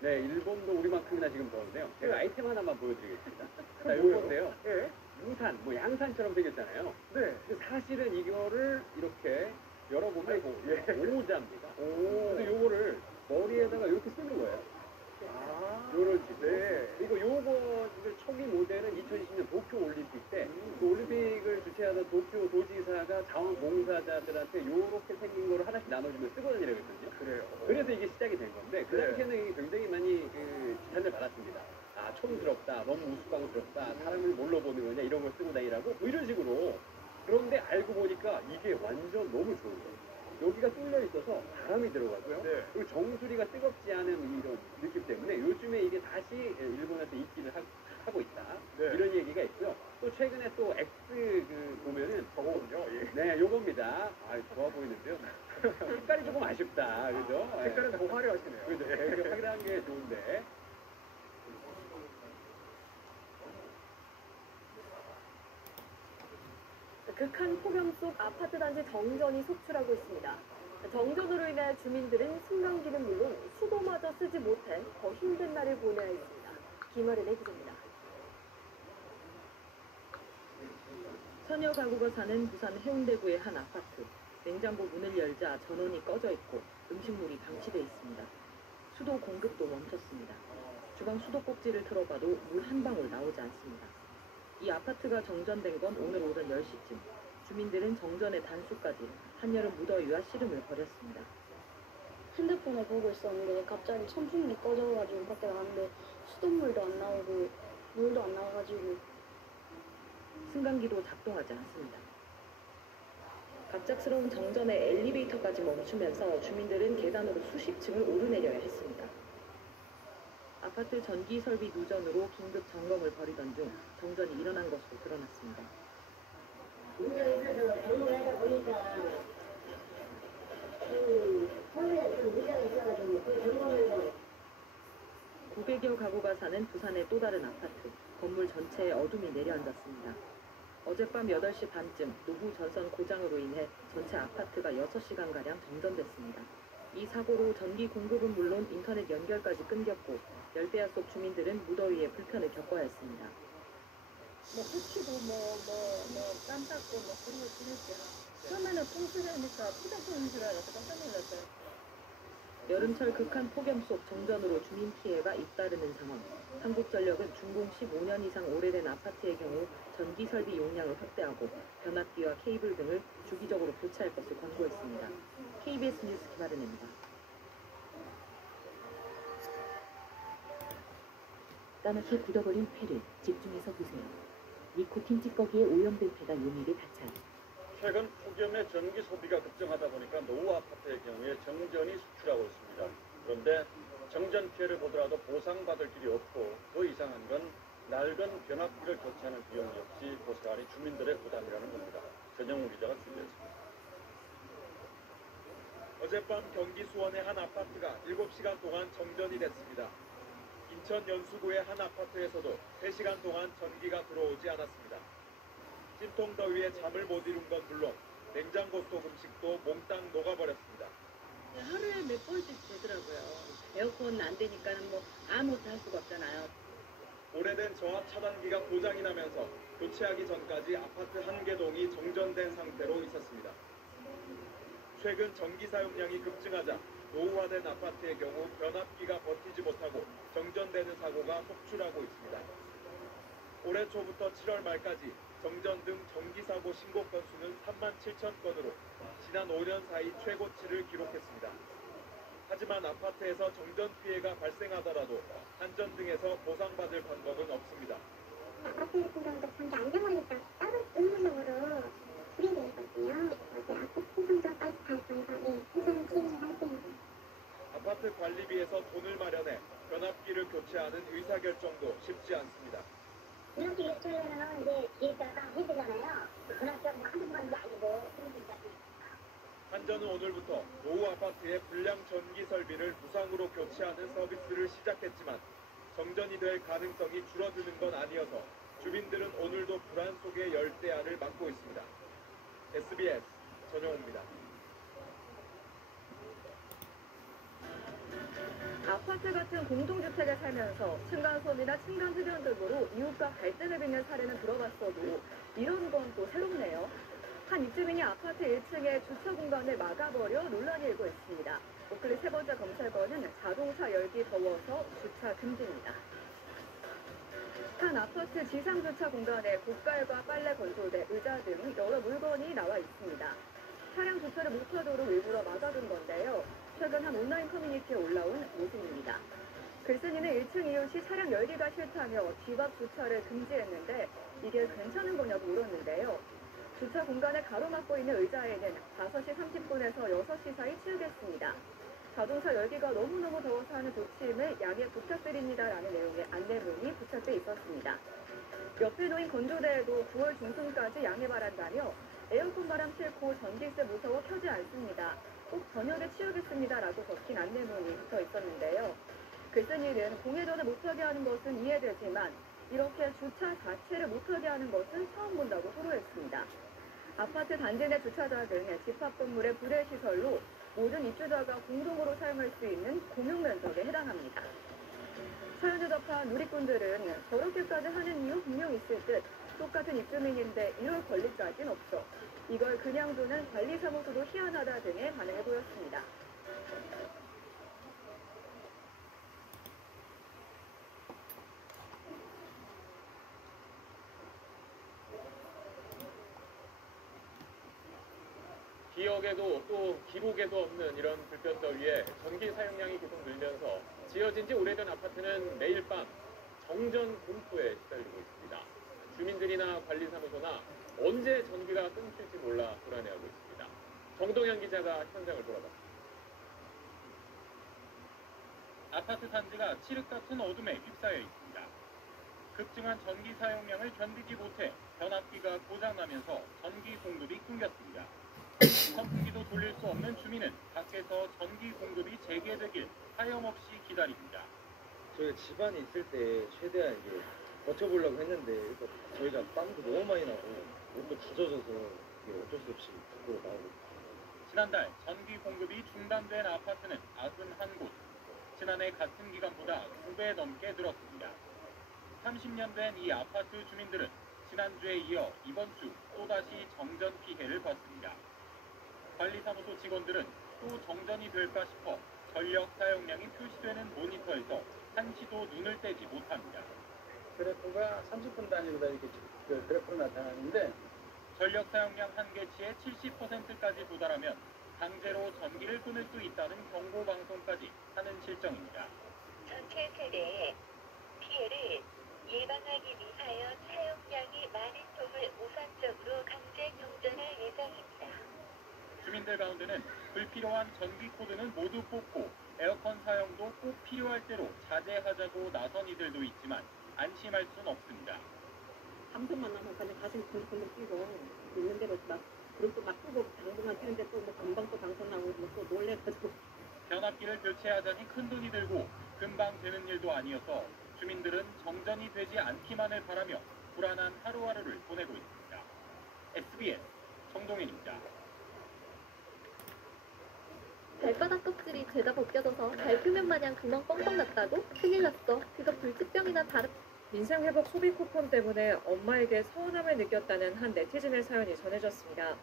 네, 일본도 우리만큼이나 지금 더운데요. 제가 아이템 하나만 보여드리겠습니다. 자, 뭐예요? 요건데요. 예. 우산, 뭐 양산처럼 생겼잖아요. 네. 근데 사실은 이거를 이렇게 열어보면 모자입니다. 오. 근데 요거를 머리에다가 이렇게 쓰는 거예요. 요런 식으로. 네. 그리고 요거 초기 모델은 2020년 도쿄 올림픽 때 그 올림픽을 주최하던 도쿄 도지사가 자원봉사자들한테 요렇게 생긴 거를 하나씩 나눠주면 쓰고 다니라고 했거든요. 그래요. 그래서 이게 시작이 된 건데 그 네. 당시에는 이게 굉장히 많이 그 비판을 받았습니다. 아, 촌스럽다, 너무 우스꽝스럽다, 사람을 뭘로 보는 거냐 이런 걸 쓰고 다니라고 뭐 이런 식으로. 그런데 알고 보니까 이게 완전 너무 좋은 거예요. 여기가 뚫려 있어서 바람이 들어가고요. 네. 그리고 정수리가 뜨겁지 않은 이런 느낌 때문에 요즘에 이게 다시 일본에서 인기를 하고 있다. 네. 이런 얘기가 있고요. 또 최근에 또 X 그 보면은 저거군요. 예. 네, 요겁니다. 아, 좋아 보이는데요. 색깔이 조금 아쉽다. 그죠? 색깔은 더 화려하시네요. 그죠? 되게 화려한 게 좋은데. 극한 폭염 속 아파트 단지 정전이 속출하고 있습니다. 정전으로 인해 주민들은 승강기는 물론 수도마저 쓰지 못해 더 힘든 날을 보내야 했습니다. 김아린의 기자입니다. 처녀 가구가 사는 부산 해운대구의 한 아파트. 냉장고 문을 열자 전원이 꺼져 있고 음식물이 방치돼 있습니다. 수도 공급도 멈췄습니다. 주방 수도꼭지를 틀어봐도 물 한 방울 나오지 않습니다. 이 아파트가 정전된 건 오늘 오전 10시쯤. 주민들은 정전의 단수까지 한여름 무더위와 씨름을 벌였습니다. 핸드폰을 보고 있었는데 갑자기 선풍기 꺼져가지고 밖에 나갔는데 수돗물도 안 나오고 물도 안 나와가지고 승강기도 작동하지 않습니다. 갑작스러운 정전에 엘리베이터까지 멈추면서 주민들은 계단으로 수십 층을 오르내려야 했습니다. 아파트 전기 설비 누전으로 긴급 점검을 벌이던 중 정전이 일어난 것으로 드러났습니다. 문제가 방문하다 보니까 설비에 좀 문제가 있어가지고 그 점검에서 900여 가구가 사는 부산의 또 다른 아파트. 건물 전체에 어둠이 내려앉았습니다. 어젯밤 8시 반쯤 노후 전선 고장으로 인해 전체 아파트가 6시간가량 정전됐습니다. 이 사고로 전기 공급은 물론 인터넷 연결까지 끊겼고 열대야 속 주민들은 무더위에 불편을 겪어야 했습니다. 뭐 후추도 땀 닦고 뭐 그런 거 지냈죠. 처음에는 풍수라니까 피다스인 줄 알아서 깜짝 놀랐어요. 여름철 극한 폭염 속 정전으로 주민 피해가 잇따르는 상황. 한국전력은 준공 15년 이상 오래된 아파트의 경우 전기 설비 용량을 확대하고 변압기와 케이블 등을 주기적으로 교체할 것을 권고했습니다. KBS 뉴스 김아른입니다. 까맣게 굳어버린 폐를 집중해서 보세요. 니코틴 찌꺼기에 오염된 폐가 요밀히 닫혀요. 최근 폭염에 전기 소비가 급증하다 보니까 노후 아파트의 경우에 정전이 수출하고 있습니다. 그런데 정전 피해를 보더라도 보상받을 길이 없고 더 이상한 건 낡은 변압기를 교체하는 비용 역시 고스란히 주민들의 부담이라는 겁니다. 전영우 기자가 취재했습니다. 어젯밤 경기 수원의 한 아파트가 7시간 동안 정전이 됐습니다. 인천 연수구의 한 아파트에서도 3시간 동안 전기가 들어오지 않았습니다. 찜통 더위에 잠을 못 이룬 건 물론 냉장고 속 음식도 몽땅 녹아버렸습니다. 하루에 몇 번씩 되더라고요. 에어컨 안 되니까는 뭐 아무것도 할 수가 없잖아요. 오래된 저압 차단기가 고장이 나면서 교체하기 전까지 아파트 한 개 동이 정전된 상태로 있었습니다. 최근 전기 사용량이 급증하자 노후화된 아파트의 경우 변압기가 버티지 못하고 정전되는 사고가 속출하고 있습니다. 올해 초부터 7월 말까지 정전 등 전기사고 신고 건수는 37,000건으로 지난 5년 사이 최고치를 기록했습니다. 하지만 아파트에서 정전 피해가 발생하더라도 한전 등에서 보상받을 방법은 없습니다. 아파트 같은 경우도 전기 안 돼버리니까 따로 의무적으로 줄이게 되거든요. 아파트 신청서까지 다 저희가 신청 진행할 수 있는. 아파트 관리비에서 돈을 마련해 변압기를 교체하는 의사결정도 쉽지 않습니다. 이렇게 요청하면은 이제 기획자가 해주잖아요. 그렇게 뭐 한두 번이 아니고 힘들다. 한전은 오늘부터 노후 아파트의 불량 전기 설비를 무상으로 교체하는 서비스를 시작했지만 정전이 될 가능성이 줄어드는 건 아니어서 주민들은 오늘도 불안 속의 열대야를 맞고 있습니다. SBS 전용호입니다. 아파트 같은 공동주택에 살면서 층간소음이나 층간흡연 등으로 이웃과 갈등을 빚는 사례는 들어봤어도 이런 건 또 새롭네요. 한 입주민이 아파트 1층에 주차 공간을 막아버려 논란이 일고 있습니다. 오클리 세 번째 검찰관은 자동차 열기 더워서 주차 금지입니다. 한 아파트 지상 주차 공간에 고깔과 빨래 건조대, 의자 등 여러 물건이 나와 있습니다. 차량 주차를 못하도록 일부러 막아둔 건데요. 최근 한 온라인 커뮤니티에 올라온 모습입니다. 글쓴이는 1층 이웃이 차량 열기가 싫다며 집 앞 주차를 금지했는데 이게 괜찮은 거냐고 물었는데요. 주차 공간을 가로막고 있는 의자에는 5시 30분에서 6시 사이 치우겠습니다. 자동차 열기가 너무너무 더워서 하는 조치임을 양해 부탁드립니다라는 내용의 안내문이 부착돼 있었습니다. 옆에 놓인 건조대에도 9월 중순까지 양해 바란다며 에어컨 바람 싫고 전기세 무서워 켜지 않습니다. 꼭 저녁에 치우겠습니다라고 적힌 안내문이 붙어 있었는데요. 글쓴이는 공회전을 못하게 하는 것은 이해되지만 이렇게 주차 자체를 못하게 하는 것은 처음 본다고 토로했습니다. 아파트 단지 내 주차장 등 집합 건물의 부대 시설로 모든 입주자가 공동으로 사용할 수 있는 공용 면적에 해당합니다. 사연을 접한 누리꾼들은 저렇게까지 하는 이유 분명 있을 듯 똑같은 입주민인데 이럴 권리까지는 없어. 이걸 그냥 두는 관리사무소도 희한하다 등의 반응을 보였습니다. 기억에도 또 기록에도 없는 이런 불볕더위에 전기 사용량이 계속 늘면서 지어진 지 오래된 아파트는 매일 밤 정전 공포에 시달리고 있습니다. 주민들이나 관리사무소나 언제 전기가 끊길지 몰라 불안해하고 있습니다. 정동현 기자가 현장을 돌아봤습니다. 아파트 단지가 칠흑 같은 어둠에 휩싸여 있습니다. 급증한 전기 사용량을 견디지 못해 변압기가 고장나면서 전기 공급이 끊겼습니다. 선풍기도 돌릴 수 없는 주민은 밖에서 전기 공급이 재개되길 하염없이 기다립니다. 저희가 집안에 있을 때 최대한 이제 버텨보려고 했는데 저희가 땀도 너무 많이 나고 옷도 젖어져서 어쩔 수 없이 밖으로 나오고 있습니다. 지난달 전기 공급이 중단된 아파트는 91곳. 지난해 같은 기간보다 2배 넘게 늘었습니다. 30년 된 이 아파트 주민들은 지난주에 이어 이번 주 또다시 정전 피해를 봤습니다. 관리사무소 직원들은 또 정전이 될까 싶어 전력 사용량이 표시되는 모니터에서 한시도 눈을 떼지 못합니다. 그래프가 30분 단위로 이렇게 그래프로 나타나는데 전력 사용량 한계치의 70%까지 도달하면 강제로 전기를 끊을 수 있다는 경고 방송까지 하는 실정입니다. 전체 세대의 피해를 예방하기 위하여 사용량이 많은 통을 우선적으로 강제 정전할 예정입니다. 주민들 가운데는 불필요한 전기 코드는 모두 뽑고 에어컨 사용도 꼭 필요할 때로 자제하자고 나선 이들도 있지만 안심할 순 없습니다. 방송만 나면 그냥 가슴이 쿵쿵 뛰고 있는 대로 막 그룹도 막 끄고 방송만 뛰는데 또 뭐 금방 또 방송 나오고 또 놀래가지고 변압기를 교체하자니 큰돈이 들고 금방 되는 일도 아니어서 주민들은 정전이 되지 않기만을 바라며 불안한 하루하루를 보내고 있습니다. SBS 정동현입니다. 발바닥 껍질이 죄다 벗겨져서 발표면 마냥 구멍 뻥뻥 났다고? 큰일 났어. 그거 불치병이나 다른... 민생회복 소비 쿠폰 때문에 엄마에게 서운함을 느꼈다는 한 네티즌의 사연이 전해졌습니다.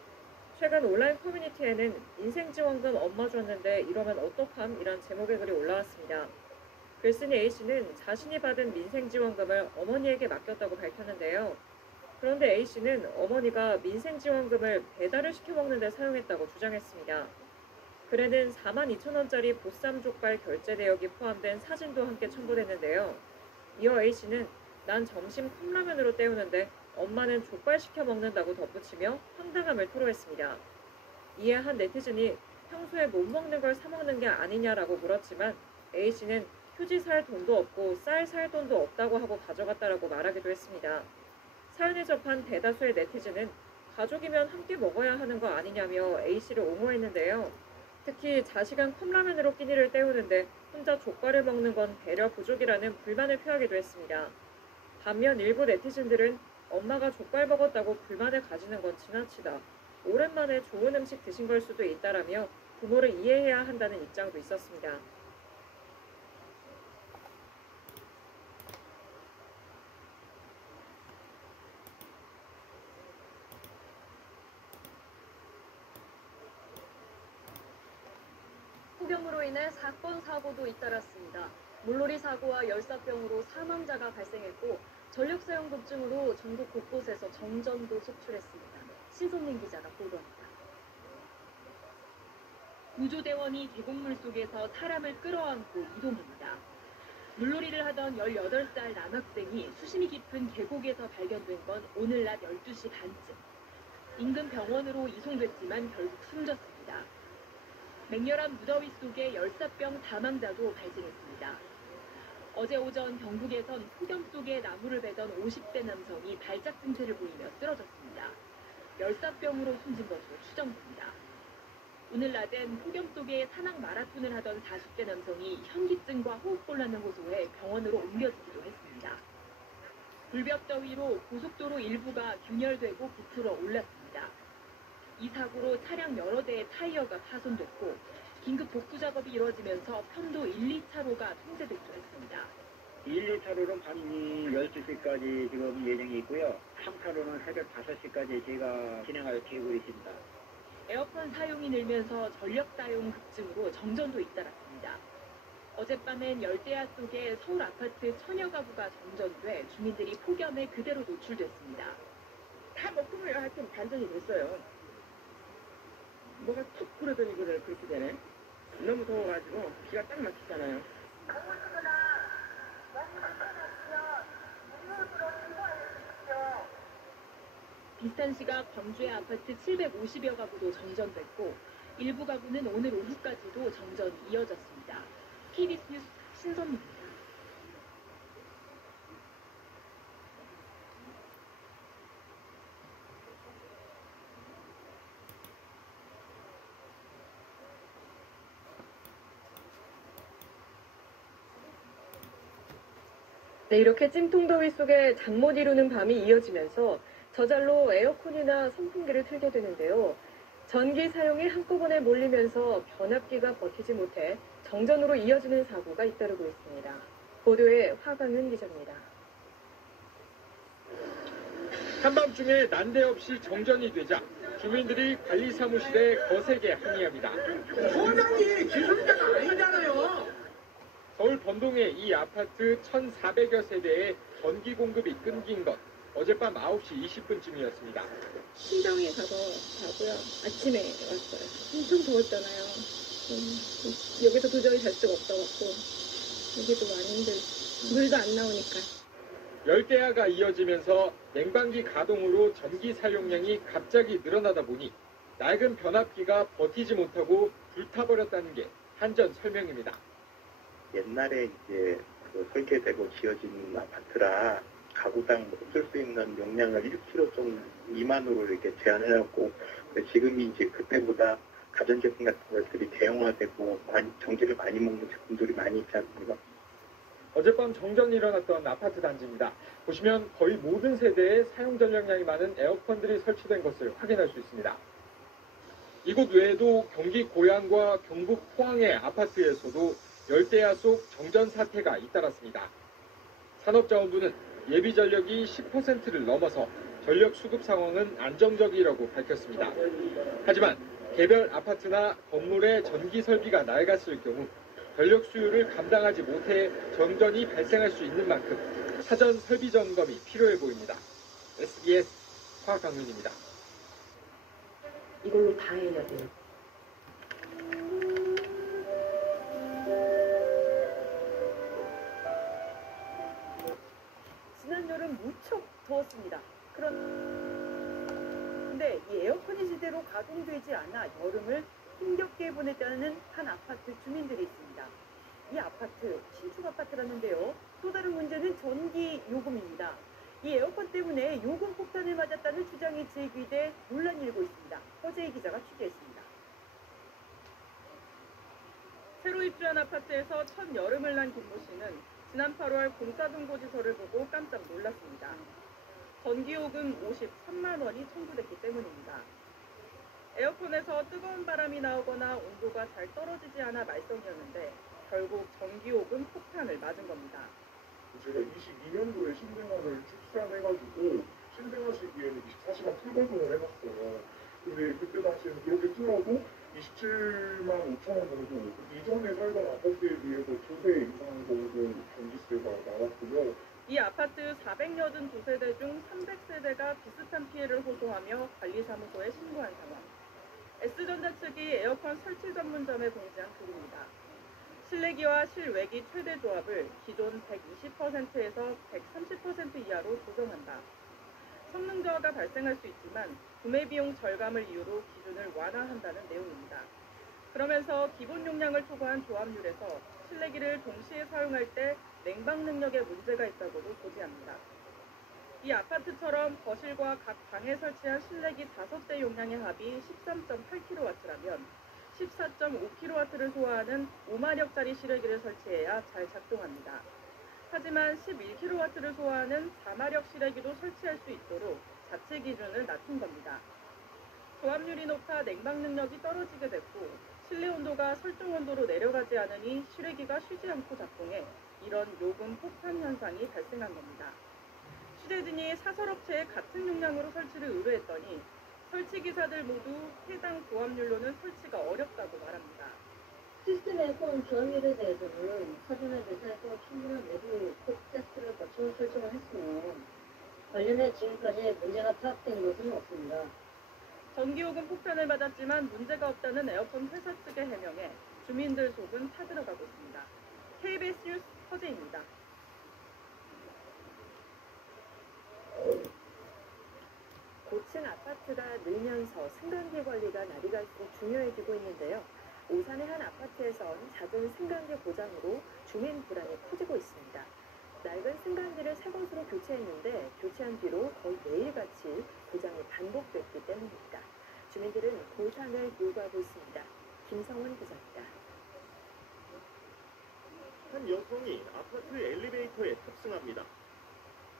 최근 온라인 커뮤니티에는 인생지원금 엄마 줬는데 이러면 어떡함? 이란 제목의 글이 올라왔습니다. 글쓴이 A씨는 자신이 받은 민생지원금을 어머니에게 맡겼다고 밝혔는데요. 그런데 A씨는 어머니가 민생지원금을 배달을 시켜 먹는 데 사용했다고 주장했습니다. 글에는 42,000원짜리 보쌈족발 결제 내역이 포함된 사진도 함께 첨부됐는데요. 이어 A씨는 난 점심 컵라면으로 때우는데 엄마는 족발 시켜 먹는다고 덧붙이며 황당함을 토로했습니다. 이에 한 네티즌이 평소에 못 먹는 걸 사 먹는 게 아니냐라고 물었지만 A씨는 휴지 살 돈도 없고 쌀 살 돈도 없다고 하고 가져갔다라고 말하기도 했습니다. 사연을 접한 대다수의 네티즌은 가족이면 함께 먹어야 하는 거 아니냐며 A씨를 옹호했는데요. 특히 자식은 컵라면으로 끼니를 때우는데 혼자 족발을 먹는 건 배려 부족이라는 불만을 표하기도 했습니다. 반면 일부 네티즌들은 엄마가 족발 먹었다고 불만을 가지는 건 지나치다. 오랜만에 좋은 음식 드신 걸 수도 있다라며 부모를 이해해야 한다는 입장도 있었습니다. 폭염으로 인해 사건, 사고도 잇따랐습니다. 물놀이 사고와 열사병으로 사망자가 발생했고 전력 사용 급증으로 전국 곳곳에서 정전도 속출했습니다. 신선민 기자가 보도합니다. 구조대원이 계곡물 속에서 사람을 끌어안고 이동합니다. 물놀이를 하던 18살 남학생이 수심이 깊은 계곡에서 발견된 건 오늘 낮 12시 반쯤. 인근 병원으로 이송됐지만 결국 숨졌습니다. 맹렬한 무더위 속에 열사병 사망자도 발생했습니다. 어제 오전 경북에선 폭염 속에 나무를 베던 50대 남성이 발작 증세를 보이며 쓰러졌습니다. 열사병으로 숨진 것으로 추정됩니다. 오늘 낮엔 폭염 속에 산악 마라톤을 하던 40대 남성이 현기증과 호흡곤란을 호소해 병원으로 옮겨지기도 했습니다. 불볕더위로 고속도로 일부가 균열되고 부풀어 올랐습니다. 이 사고로 차량 여러 대의 타이어가 파손됐고 긴급 복구 작업이 이루어지면서 편도 1, 2차로가 통제되기도 했습니다. 1, 2차로는 밤 12시까지 지금 예정이 있고요. 3차로는 새벽 5시까지 저희가 진행할 계획이 있습니다. 에어컨 사용이 늘면서 전력 사용 급증으로 정전도 잇따랐습니다. 어젯밤엔 열대야 속에 서울 아파트 천여 가구가 정전돼 주민들이 폭염에 그대로 노출됐습니다. 다 먹고 하여튼 반전이 됐어요. 뭐가 툭 그러더니 그렇게 되네. 너무 더워가지고 기가 딱 막히잖아요. 비슷한 시각 광주의 아파트 750여 가구도 정전됐고 일부 가구는 오늘 오후까지도 정전이 이어졌습니다. KBS 뉴스 신선입니다. 네, 이렇게 찜통더위 속에 잠 못 이루는 밤이 이어지면서 저절로 에어컨이나 선풍기를 틀게 되는데요. 전기 사용이 한꺼번에 몰리면서 변압기가 버티지 못해 정전으로 이어지는 사고가 잇따르고 있습니다. 보도에 화강은 기자입니다. 한밤중에 난데없이 정전이 되자 주민들이 관리사무실에 거세게 항의합니다. 소장이 기술자가 아니잖아요. 서울 번동의 이 아파트 1,400여 세대에 전기 공급이 끊긴 것 어젯밤 9시 20분쯤이었습니다. 친정에 가서 자고요. 아침에 왔어요. 엄청 더웠잖아요. 여기서 도저히 잘 수가 없어갖고 여기도 많이 힘들죠. 물도 안 나오니까. 열대야가 이어지면서 냉방기 가동으로 전기 사용량이 갑자기 늘어나다 보니 낡은 변압기가 버티지 못하고 불타버렸다는 게 한전 설명입니다. 옛날에 이제 그 설계되고 지어진 아파트라 가구당 쓸 수 있는 용량을 1kg 미만으로 이렇게 제한해놨고 지금이 이제 그때보다 가전제품 같은 것들이 대형화되고 전기를 많이 먹는 제품들이 많이 있지 않습니까? 어젯밤 정전이 일어났던 아파트 단지입니다. 보시면 거의 모든 세대에 사용 전력량이 많은 에어컨들이 설치된 것을 확인할 수 있습니다. 이곳 외에도 경기 고양과 경북 포항의 아파트에서도 열대야 속 정전 사태가 잇따랐습니다. 산업자원부는 예비 전력이 10%를 넘어서 전력 수급 상황은 안정적이라고 밝혔습니다. 하지만 개별 아파트나 건물의 전기 설비가 낡았을 경우 전력 수요를 감당하지 못해 정전이 발생할 수 있는 만큼 사전 설비 점검이 필요해 보입니다. SBS 화강윤입니다. 이걸로 다 해야 돼요. 지난 여름 무척 더웠습니다. 그런데 이 에어컨이 제대로 가동되지 않아 여름을 힘겹게 보냈다는 한 아파트 주민들이 있습니다. 이 아파트 신축 아파트라는데요. 또 다른 문제는 전기 요금입니다. 이 에어컨 때문에 요금 폭탄을 맞았다는 주장이 제기돼 논란이 일고 있습니다. 허재희 기자가 취재했습니다. 새로 입주한 아파트에서 첫 여름을 난 김모 씨는 지난 8월 공사등고지서를 보고 깜짝 놀랐습니다. 전기요금 53만 원이 청구됐기 때문입니다. 에어컨에서 뜨거운 바람이 나오거나 온도가 잘 떨어지지 않아 말썽이었는데 결국 전기요금 폭탄을 맞은 겁니다. 제가 22년도에 신생아를 출산해가지고 신생아 시기에는 24시간 풀거동을 해봤어요. 근데 그때 당시에는 그렇게 틀어도 27만 5천 원 정도, 이전에 살던 아파트에 비해서 2배 이상 정도 전기세가 나왔고요. 이 아파트 482세대 중 300세대가 비슷한 피해를 호소하며 관리사무소에 신고한 상황. S전자 측이 에어컨 설치 전문점에 공지한 글입니다. 실내기와 실외기 최대 조합을 기존 120%에서 130% 이하로 조정한다. 성능 저하가 발생할 수 있지만 구매 비용 절감을 이유로 기준을 완화한다는 내용입니다. 그러면서 기본 용량을 초과한 조합률에서 실내기를 동시에 사용할 때 냉방 능력에 문제가 있다고도 고지합니다. 이 아파트처럼 거실과 각 방에 설치한 실내기 5대 용량의 합이 13.8kW라면 14.5kW를 소화하는 5마력짜리 실외기를 설치해야 잘 작동합니다. 하지만 11kW를 소화하는 4마력 실외기도 설치할 수 있도록 자체 기준을 낮춘 겁니다. 조합률이 높아 냉방 능력이 떨어지게 됐고 실내 온도가 설정 온도로 내려가지 않으니 실외기가 쉬지 않고 작동해 이런 요금 폭탄 현상이 발생한 겁니다. 취재진이 사설업체에 같은 용량으로 설치를 의뢰했더니 설치기사들 모두 해당 조합률로는 설치가 어렵다고 말합니다. 시스템 에어컨 조합률에 대해서는 사전에 대사에서 충분한 내부 콕 테스트를 거쳐 설정을 했으면 관련해 지금까지 문제가 파악된 것은 없습니다. 전기요금 폭탄을 맞았지만 문제가 없다는 에어컨 회사 측의 해명에 주민들 속은 타들어가고 있습니다. KBS 뉴스 허재입니다. 고층 아파트가 늘면서 승강기 관리가 날이 갈수록 중요해지고 있는데요. 오산의 한 아파트에선 잦은 승강기 고장으로 주민 불안이 커지고 있습니다. 낡은 승강기를 새 것으로 교체했는데 교체한 뒤로 거의 매일같이 고장이 반복됐기 때문입니다. 주민들은 보상을 요구하고 있습니다. 김성원 기자입니다. 한 여성이 아파트 엘리베이터에 탑승합니다.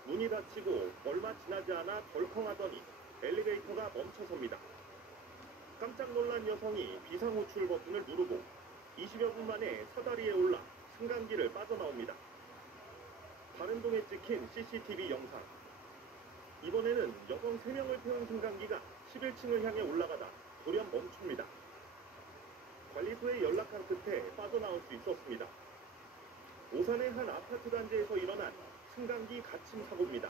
문이 닫히고 얼마 지나지 않아 덜컹하더니 엘리베이터가 멈춰섭니다. 깜짝 놀란 여성이 비상호출 버튼을 누르고 20여 분 만에 사다리에 올라 승강기를 빠져나옵니다. 다른 동에 찍힌 CCTV 영상. 이번에는 여성 3명을 태운 승강기가 11층을 향해 올라가다 돌연 멈춥니다. 관리소에 연락한 끝에 빠져나올 수 있었습니다. 오산의 한 아파트 단지에서 일어난 승강기 갇힘 사고입니다.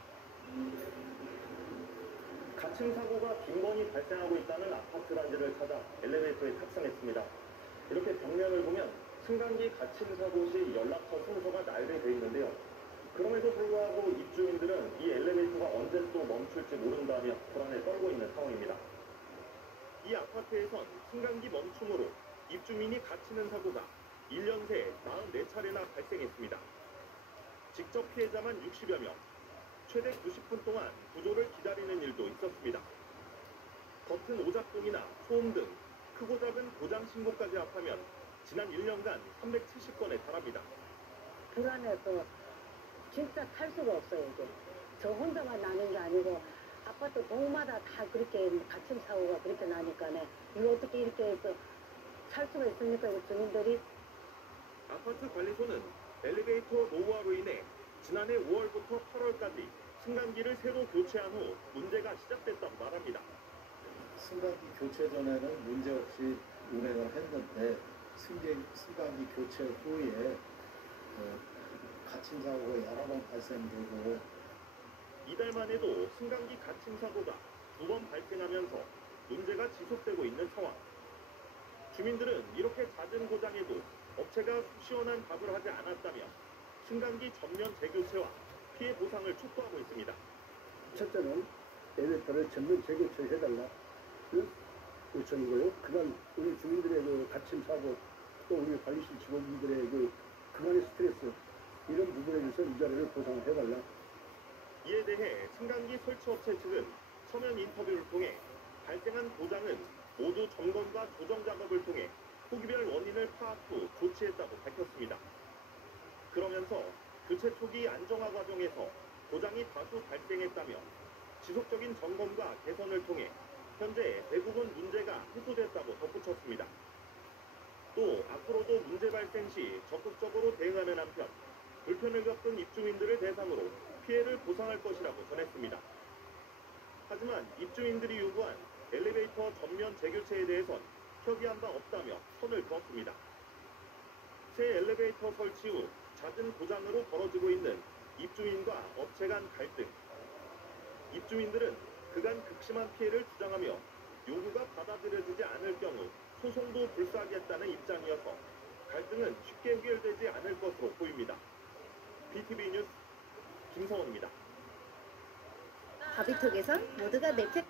갇힘 사고가 빈번히 발생하고 있다는 아파트 단지를 찾아 엘리베이터에 탑승했습니다. 이렇게 벽면을 보면 승강기 갇힘 사고 시 연락처 순서가 나열되어 있는데요. 그럼에도 불구하고 입주민들은 이 엘리베이터가 언제 또 멈출지 모른다며 불안에 떨고 있는 상황입니다. 이 아파트에선 승강기 멈춤으로 입주민이 갇히는 사고가 1년 새 44차례나 발생했습니다. 직접 피해자만 60여 명, 최대 90분 동안 구조를 기다리는 일도 있었습니다. 겉은 오작동이나 소음 등 크고 작은 고장 신고까지 합하면 지난 1년간 370건에 달합니다. 불안해서 진짜 탈 수가 없어요, 이게. 저 혼자만 나는 게 아니고 아파트 동마다 다 그렇게 가침 사고가 그렇게 나니까네. 이거 어떻게 이렇게 살 수가 있습니까, 이 주민들이? 아파트 관리소는 엘리베이터 노후화로 인해 지난해 5월부터 8월까지 승강기를 새로 교체한 후 문제가 시작됐다고 말합니다. 승강기 교체 전에는 문제없이 운행을 했는데 승강기 교체 후에 갇힌 사고가 여러 번 발생되고 이달만 해도 승강기 갇힘 사고가 2번 발생하면서 문제가 지속되고 있는 상황. 주민들은 이렇게 잦은 고장에도 업체가 속 시원한 답을 하지 않았다며 승강기 전면 재교체와 피해 보상을 촉구하고 있습니다. 첫째는 엘리베이터를 전면 재교체해달라 요청이고요. 그간 우리 주민들의 그 갇힘 사고 또 우리 관리실 직원분들의 그간의 스트레스 이런 부분에 대해서 위자료를 보상해달라. 이에 대해 승강기 설치업체 측은 서면 인터뷰를 통해 발생한 고장은 모두 점검과 조정 작업을 통해 초기별 원인을 파악 후 조치했다고 밝혔습니다. 그러면서 교체 초기 안정화 과정에서 고장이 다수 발생했다며 지속적인 점검과 개선을 통해 현재 대부분 문제가 해소됐다고 덧붙였습니다. 또 앞으로도 문제 발생 시 적극적으로 대응하는 한편 불편을 겪은 입주민들을 대상으로 피해를 보상할 것이라고 전했습니다. 하지만 입주민들이 요구한 엘리베이터 전면 재교체에 대해선 협의한 바 없다며 선을 그었습니다. 새 엘리베이터 설치 후 잦은 고장으로 벌어지고 있는 입주민과 업체 간 갈등. 입주민들은 그간 극심한 피해를 주장하며 요구가 받아들여지지 않을 경우 소송도 불사하겠다는 입장이어서 갈등은 쉽게 해결되지 않을 것으로 보입니다. BTV 뉴스 김성원입니다. 바비톡에선 모두가 내 편.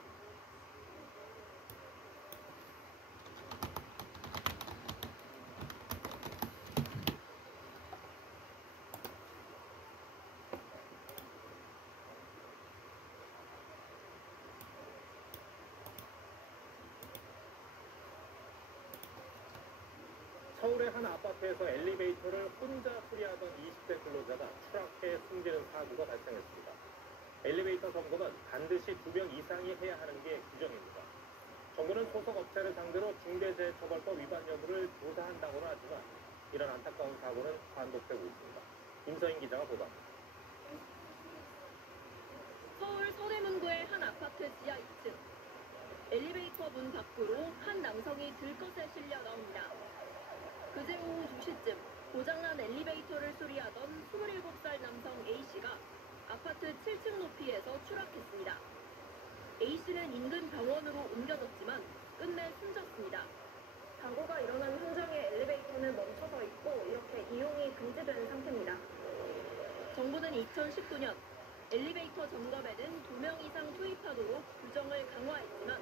서울의 한 아파트에서 엘리베이터를 혼자 수리하던 20대 근로자가 추락해 숨지는 사고가 발생했습니다. 엘리베이터 점검은 반드시 2명 이상이 해야 하는 게 규정입니다. 정부는 소속 업체를 상대로 중대재해처벌법 위반 여부를 조사한다고는 하지만 이런 안타까운 사고는 반복되고 있습니다. 임서인 기자가 보도합니다. 서울 서대문구의 한 아파트 지하 2층. 엘리베이터 문 밖으로 한 남성이 들것에 실려 나옵니다. 그제 오후 2시쯤 고장난 엘리베이터를 수리하던 27살 남성 A씨가 아파트 7층 높이에서 추락했습니다. A씨는 인근 병원으로 옮겨졌지만 끝내 숨졌습니다. 사고가 일어난 현장에 엘리베이터는 멈춰서 있고 이렇게 이용이 금지된 상태입니다. 정부는 2019년 엘리베이터 점검에는 2명 이상 투입하도록 규정을 강화했지만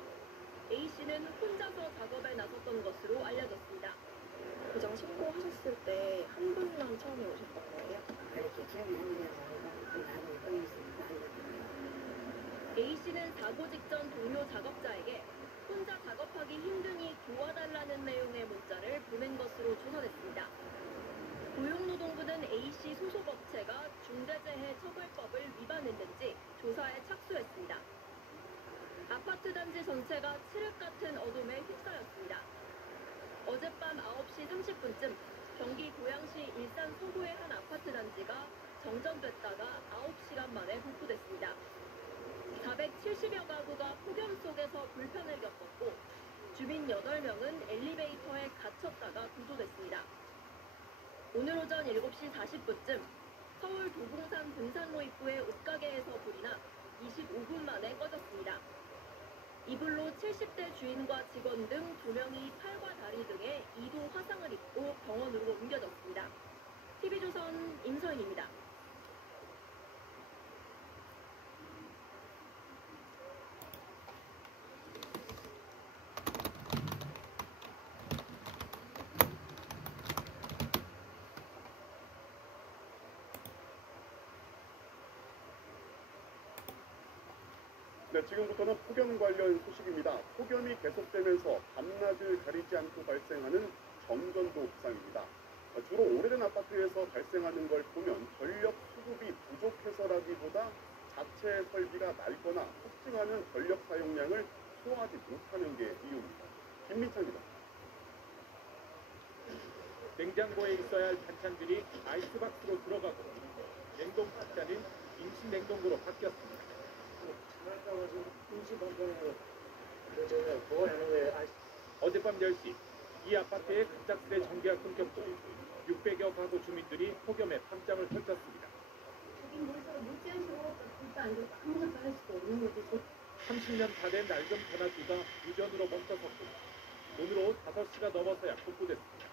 A씨는 혼자서 작업에 나섰던 것으로 알려졌습니다. 고장 신고하셨을 때 한 분만 처음에 오셨던 거예요? A씨는 사고 직전 동료 작업자에게 혼자 작업하기 힘드니 도와달라는 내용의 문자를 보낸 것으로 조사됐습니다. 고용노동부는 A씨 소속 업체가 중대재해처벌법을 위반했는지 조사에 착수했습니다. 아파트 단지 전체가 칠흑 같은 어둠에 휩싸였습니다. 어젯밤 9시 30분쯤 경기 고양시 일산 서구의 한 아파트 단지가 정전됐다가 9시간 만에 복구됐습니다. 470여 가구가 폭염 속에서 불편을 겪었고 주민 8명은 엘리베이터에 갇혔다가 구조됐습니다. 오늘 오전 7시 40분쯤 서울 도봉산 분산로 입구의 옷가게에서 불이 나 25분 만에 꺼졌습니다. 이불로 70대 주인과 직원 등 2명이 팔과 다리 등에 2도 화상을 입고 병원으로 옮겨졌습니다. TV조선 임서인입니다. 네, 지금부터는 폭염 관련 소식입니다. 폭염이 계속되면서 밤낮을 가리지 않고 발생하는 정전도 부상입니다. 주로 오래된 아파트에서 발생하는 걸 보면 전력 수급이 부족해서라기보다 자체 설비가 낡거나 폭증하는 전력 사용량을 소화하지 못하는 게 이유입니다. 김민찬 기자. 냉장고에 있어야 할 반찬들이 아이스박스로 들어가고 냉동 탁자는 임시 냉동고로 바뀌었습니다. 어젯밤 10시 이 아파트의 갑작스레 전기가 끊겼고 600여 가구 주민들이 폭염에 밤잠을 설쳤습니다. 30년 다 된 낡은 변압기가 유전으로 멈춰섰고 오늘 오후 5시가 넘어서야 복구됐습니다.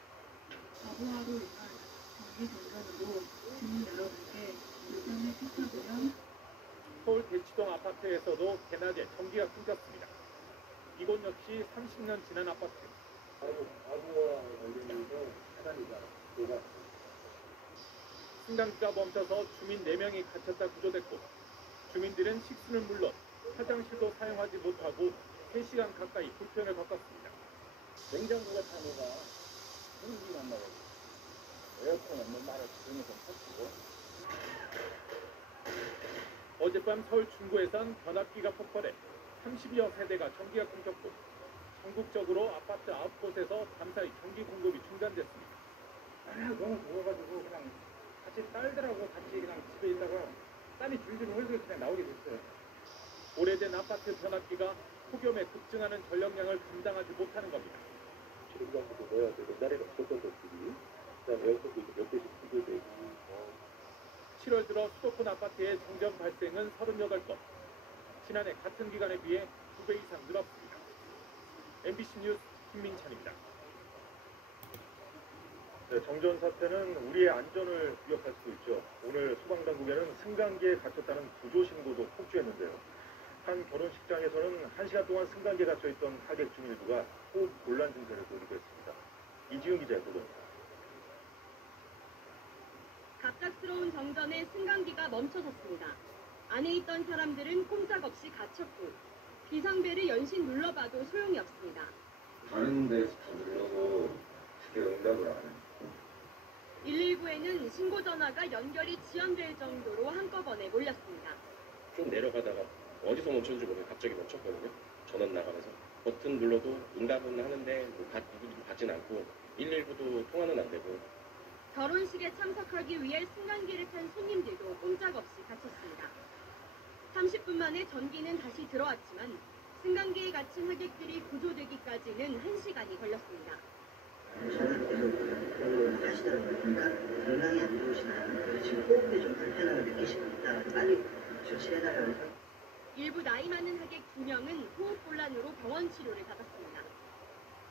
하루하루 이날 전기 전선으로 주민 여러분께 물건을 택하고요. 서울 대치동 아파트에서도 대낮에 전기가 끊겼습니다. 이곳 역시 30년 지난 아파트. 가구와 관련해서 사단이가 녹았습니다. 승강기가 멈춰서 주민 4명이 갇혔다 구조됐고 주민들은 식수는 물론 화장실도 사용하지 못하고 3시간 가까이 불편을 겪었습니다. 냉장고가 타고가 공기만 나고 에어컨 없는 나라 기준이 좀 터지고. 어젯밤 서울 중구에선 변압기가 폭발해 30여 세대가 전기가 끊겼고 전국적으로 아파트 9곳에서 밤사이 전기 공급이 중단됐습니다. 너무 더워가지고 그냥 같이 딸들하고 같이 그냥 집에 있다가 땀이 줄줄 흘러 그냥 나오게 됐어요. 오래된 아파트 변압기가 폭염에 급증하는 전력량을 감당하지 못하는 겁니다. 기름장도 넣어야 되고 옛날에는 없었던 것들이 그다음에 에어컨도 몇 대씩 구조되고 7월 들어 수도권 아파트의 정전 발생은 38건. 지난해 같은 기간에 비해 2배 이상 늘었습니다. MBC 뉴스 김민찬입니다. 네, 정전 사태는 우리의 안전을 위협할 수도 있죠. 오늘 소방당국에는 승강기에 갇혔다는 구조 신고도 폭주했는데요. 한 결혼식장에서는 1시간 동안 승강기에 갇혀있던 하객 중 일부가 호흡 곤란 증세를 보이기도 했습니다. 이지훈 기자의 보도입니다. 갑작스러운 정전에 승강기가 멈춰섰습니다. 안에 있던 사람들은 꼼짝없이 갇혔고 비상벨을 연신 눌러봐도 소용이 없습니다. 다른 데서 다 눌러도 쉽게 응답을 안 해. 119에는 신고 전화가 연결이 지연될 정도로 한꺼번에 몰렸습니다. 좀 내려가다가 어디서 멈췄는지 모르고 갑자기 멈췄거든요. 전원 나가면서 버튼 눌러도 응답은 하는데 누구도 받진 않고 119도 통화는 안 되고. 결혼식에 참석하기 위해 승강기를 탄 손님들도 꼼짝없이 갇혔습니다. 30분 만에 전기는 다시 들어왔지만 승강기에 갇힌 하객들이 구조되기까지는 1시간이 걸렸습니다. 하시더라고요. 그러니까 건강이 안 좋으시나요? 지금 호흡에 좀 불편함을 느끼십니다. 빨리 조치해달라고. 일부 나이 많은 하객 2명은 호흡곤란으로 병원 치료를 받았습니다.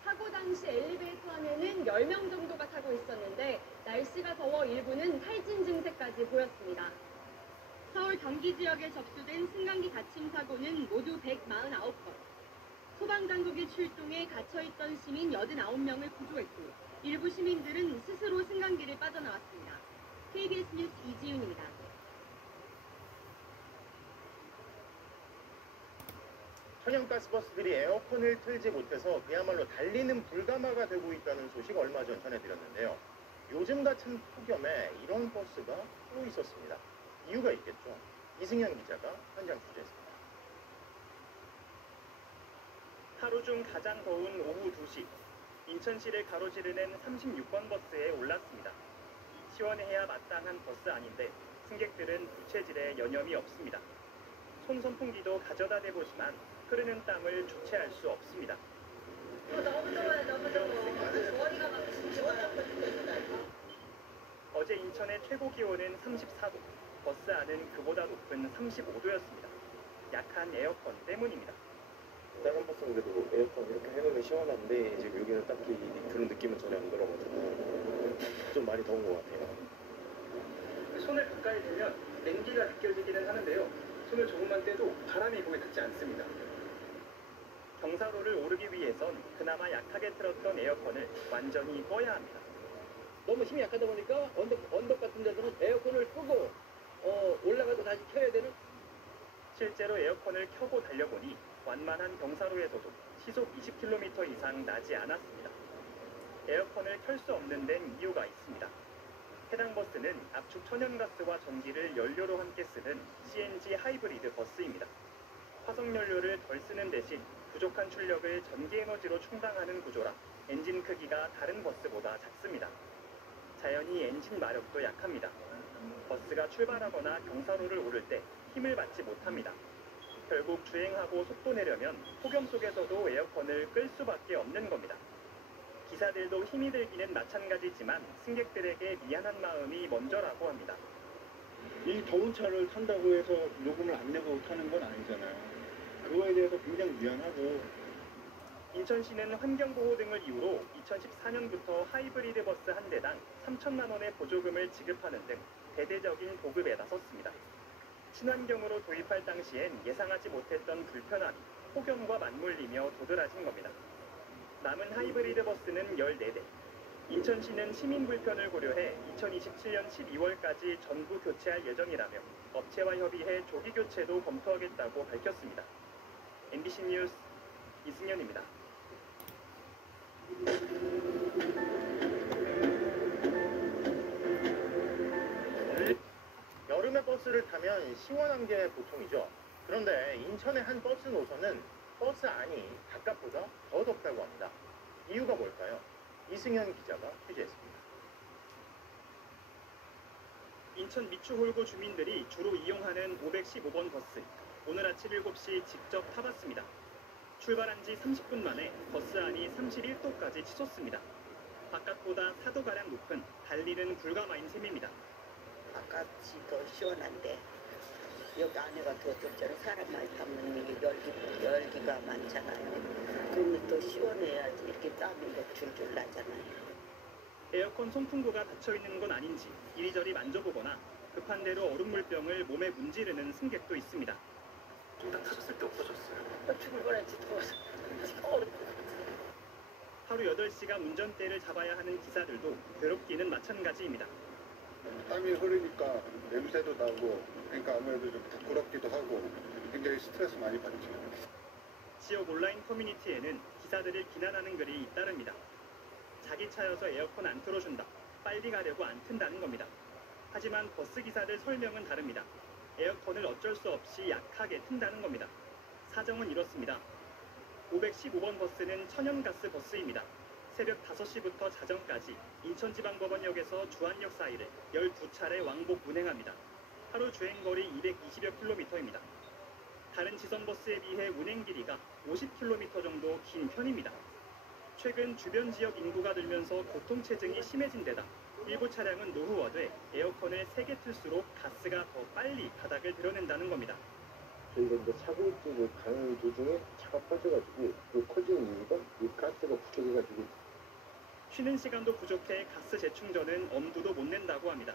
사고 당시 엘리베이터 안에는 10명 정도가 타고 있었는데 날씨가 더워 일부는 탈진 증세까지 보였습니다. 서울 경기 지역에 접수된 승강기 갇힘 사고는 모두 149건. 소방당국이 출동해 갇혀있던 시민 89명을 구조했고 일부 시민들은 스스로 승강기를 빠져나왔습니다. KBS 뉴스 이지윤입니다. 천연가스 버스들이 에어컨을 틀지 못해서 그야말로 달리는 불가마가 되고 있다는 소식 얼마 전 전해드렸는데요. 요즘 같은 폭염에 이런 버스가 또 있었습니다. 이유가 있겠죠. 이승현 기자가 현장 취재했습니다. 하루 중 가장 더운 오후 2시, 인천시를 가로지르는 36번 버스에 올랐습니다. 시원해야 마땅한 버스 아닌데 승객들은 부채질에 여념이 없습니다. 손선풍기도 가져다 대보지만 흐르는 땀을 주체할 수 없습니다. 너무 더워요, 너무 더워. 머리가 막 지워져. 어제 인천의 최고 기온은 34도, 버스 안은 그보다 높은 35도였습니다. 약한 에어컨 때문입니다. 다른 버스는 그래도 에어컨 이렇게 해놓으면 시원한데 지금 여기는 딱히 그런 느낌은 전혀 안 들어가지고 좀 많이 더운 것 같아요. 손을 가까이 대면 냉기가 느껴지기는 하는데요. 손을 조금만 떼도 바람이 몸에 닿지 않습니다. 경사로를 오르기 위해선 그나마 약하게 틀었던 에어컨을 완전히 꺼야 합니다. 너무 힘이 약하다 보니까 언덕 같은 데서는 에어컨을 끄고 올라가서 다시 켜야 되는. 실제로 에어컨을 켜고 달려보니 완만한 경사로에서도 시속 20km 이상 나지 않았습니다. 에어컨을 켤 수 없는 데는 이유가 있습니다. 해당 버스는 압축 천연가스와 전기를 연료로 함께 쓰는 CNG 하이브리드 버스입니다. 화석연료를 덜 쓰는 대신 부족한 출력을 전기에너지로 충당하는 구조라 엔진 크기가 다른 버스보다 작습니다. 자연히 엔진 마력도 약합니다. 버스가 출발하거나 경사로를 오를 때 힘을 받지 못합니다. 결국 주행하고 속도 내려면 폭염 속에서도 에어컨을 끌 수밖에 없는 겁니다. 기사들도 힘이 들기는 마찬가지지만 승객들에게 미안한 마음이 먼저라고 합니다. 이 더운 차를 탄다고 해서 요금을 안 내고 타는 건 아니잖아요. 그거에 대해서 굉장히 미안하고. 인천시는 환경보호 등을 이유로 2014년부터 하이브리드 버스 한 대당 3천만 원의 보조금을 지급하는 등 대대적인 보급에 나섰습니다. 친환경으로 도입할 당시엔 예상하지 못했던 불편함이 폭염과 맞물리며 도드라진 겁니다. 남은 하이브리드 버스는 14대. 인천시는 시민 불편을 고려해 2027년 12월까지 전부 교체할 예정이라며 업체와 협의해 조기 교체도 검토하겠다고 밝혔습니다. MBC 뉴스 이승현입니다. 여름에 버스를 타면 시원한 게 보통이죠. 그런데 인천의 한 버스 노선은 버스 안이 바깥보다 더 덥다고 합니다. 이유가 뭘까요? 이승현 기자가 취재했습니다. 인천 미추홀구 주민들이 주로 이용하는 515번 버스. 오늘 아침 7시 직접 타봤습니다. 출발한 지 30분 만에 버스 안이 31도까지 치솟습니다. 바깥보다 4도가량 높은 달리는 불가마인 셈입니다. 바깥이 더 시원한데 여기 안에가 더 좁잖아요. 사람 많이 타면 열기가 많잖아요. 그러면 더 시원해야지 이렇게 땀이 막 줄줄 나잖아요. 에어컨 송풍구가 닫혀있는 건 아닌지 이리저리 만져보거나 급한 대로 얼음물병을 몸에 문지르는 승객도 있습니다. 좀 다 타셨을 때 없어졌어요. 죽을 뻔했지 더워서. 하루 8시간 운전대를 잡아야 하는 기사들도 괴롭기는 마찬가지입니다. 땀이 흐르니까 냄새도 나고, 그러니까 아무래도 좀 부끄럽기도 하고 굉장히 스트레스 많이 받죠. 지역 온라인 커뮤니티에는 기사들을 비난하는 글이 잇따릅니다. 자기 차여서 에어컨 안 틀어준다. 빨리 가려고 안 튼다는 겁니다. 하지만 버스 기사들 설명은 다릅니다. 에어컨을 어쩔 수 없이 약하게 튼다는 겁니다. 사정은 이렇습니다. 515번 버스는 천연가스 버스입니다. 새벽 5시부터 자정까지 인천지방법원역에서 주안역 사이를 12차례 왕복 운행합니다. 하루 주행거리 220여 킬로미터입니다. 다른 지선버스에 비해 운행 길이가 50km 정도 긴 편입니다. 최근 주변 지역 인구가 늘면서 교통체증이 심해진 데다 일부 차량은 노후화돼 에어컨을 세게 틀수록 가스가 더 빨리 바닥을 드러낸다는 겁니다. 저희가 이제 사고 쪽으로 가는 도중에 차가 빠져가지고 그 커지는 이유가 이 가스가 부족해가지고 쉬는 시간도 부족해 가스 재충전은 엄두도 못 낸다고 합니다.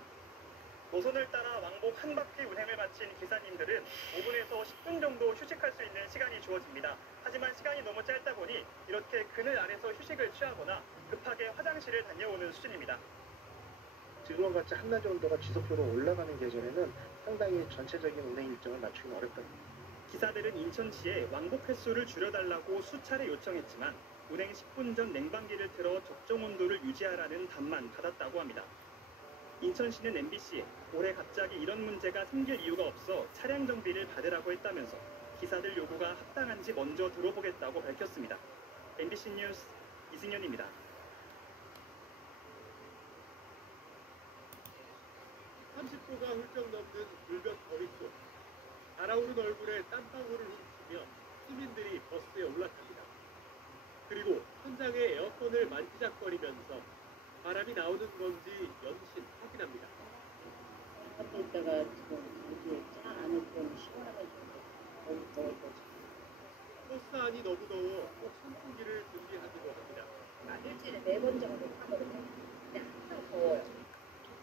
노선을 따라 왕복 한 바퀴 운행을 마친 기사님들은 5분에서 10분 정도 휴식할 수 있는 시간이 주어집니다. 하지만 시간이 너무 짧다 보니 이렇게 그늘 아래서 휴식을 취하거나 급하게 화장실을 다녀오는 수준입니다. 지금과 같이 한낮 온도가 지속적으로 올라가는 계절에는 상당히 전체적인 운행 일정을 맞추기는 어렵답니다. 기사들은 인천시에 왕복 횟수를 줄여달라고 수차례 요청했지만 운행 10분 전 냉방기를 틀어 적정 온도를 유지하라는 답만 받았다고 합니다. 인천시는 MBC에 올해 갑자기 이런 문제가 생길 이유가 없어 차량 정비를 받으라고 했다면서 기사들 요구가 합당한지 먼저 들어보겠다고 밝혔습니다. MBC 뉴스 이승현입니다. (30도가) 훌쩍 넘는 불볕 더위 속 달아오른 얼굴에 땀방울을 훔치며 시민들이 버스에 올라탑니다. 그리고 천장에 에어컨을 만지작거리면서 바람이 나오는 건지 연신 확인합니다. 갔다 있다가 지금 이게 차 안에 들어오면 시원해가지고 너무 더워서 버스 안이 너무 더워 꼭 선풍기를 준비하기도 합니다. 일주일에 4번 정도 타거든요. 근데 항상 더워요.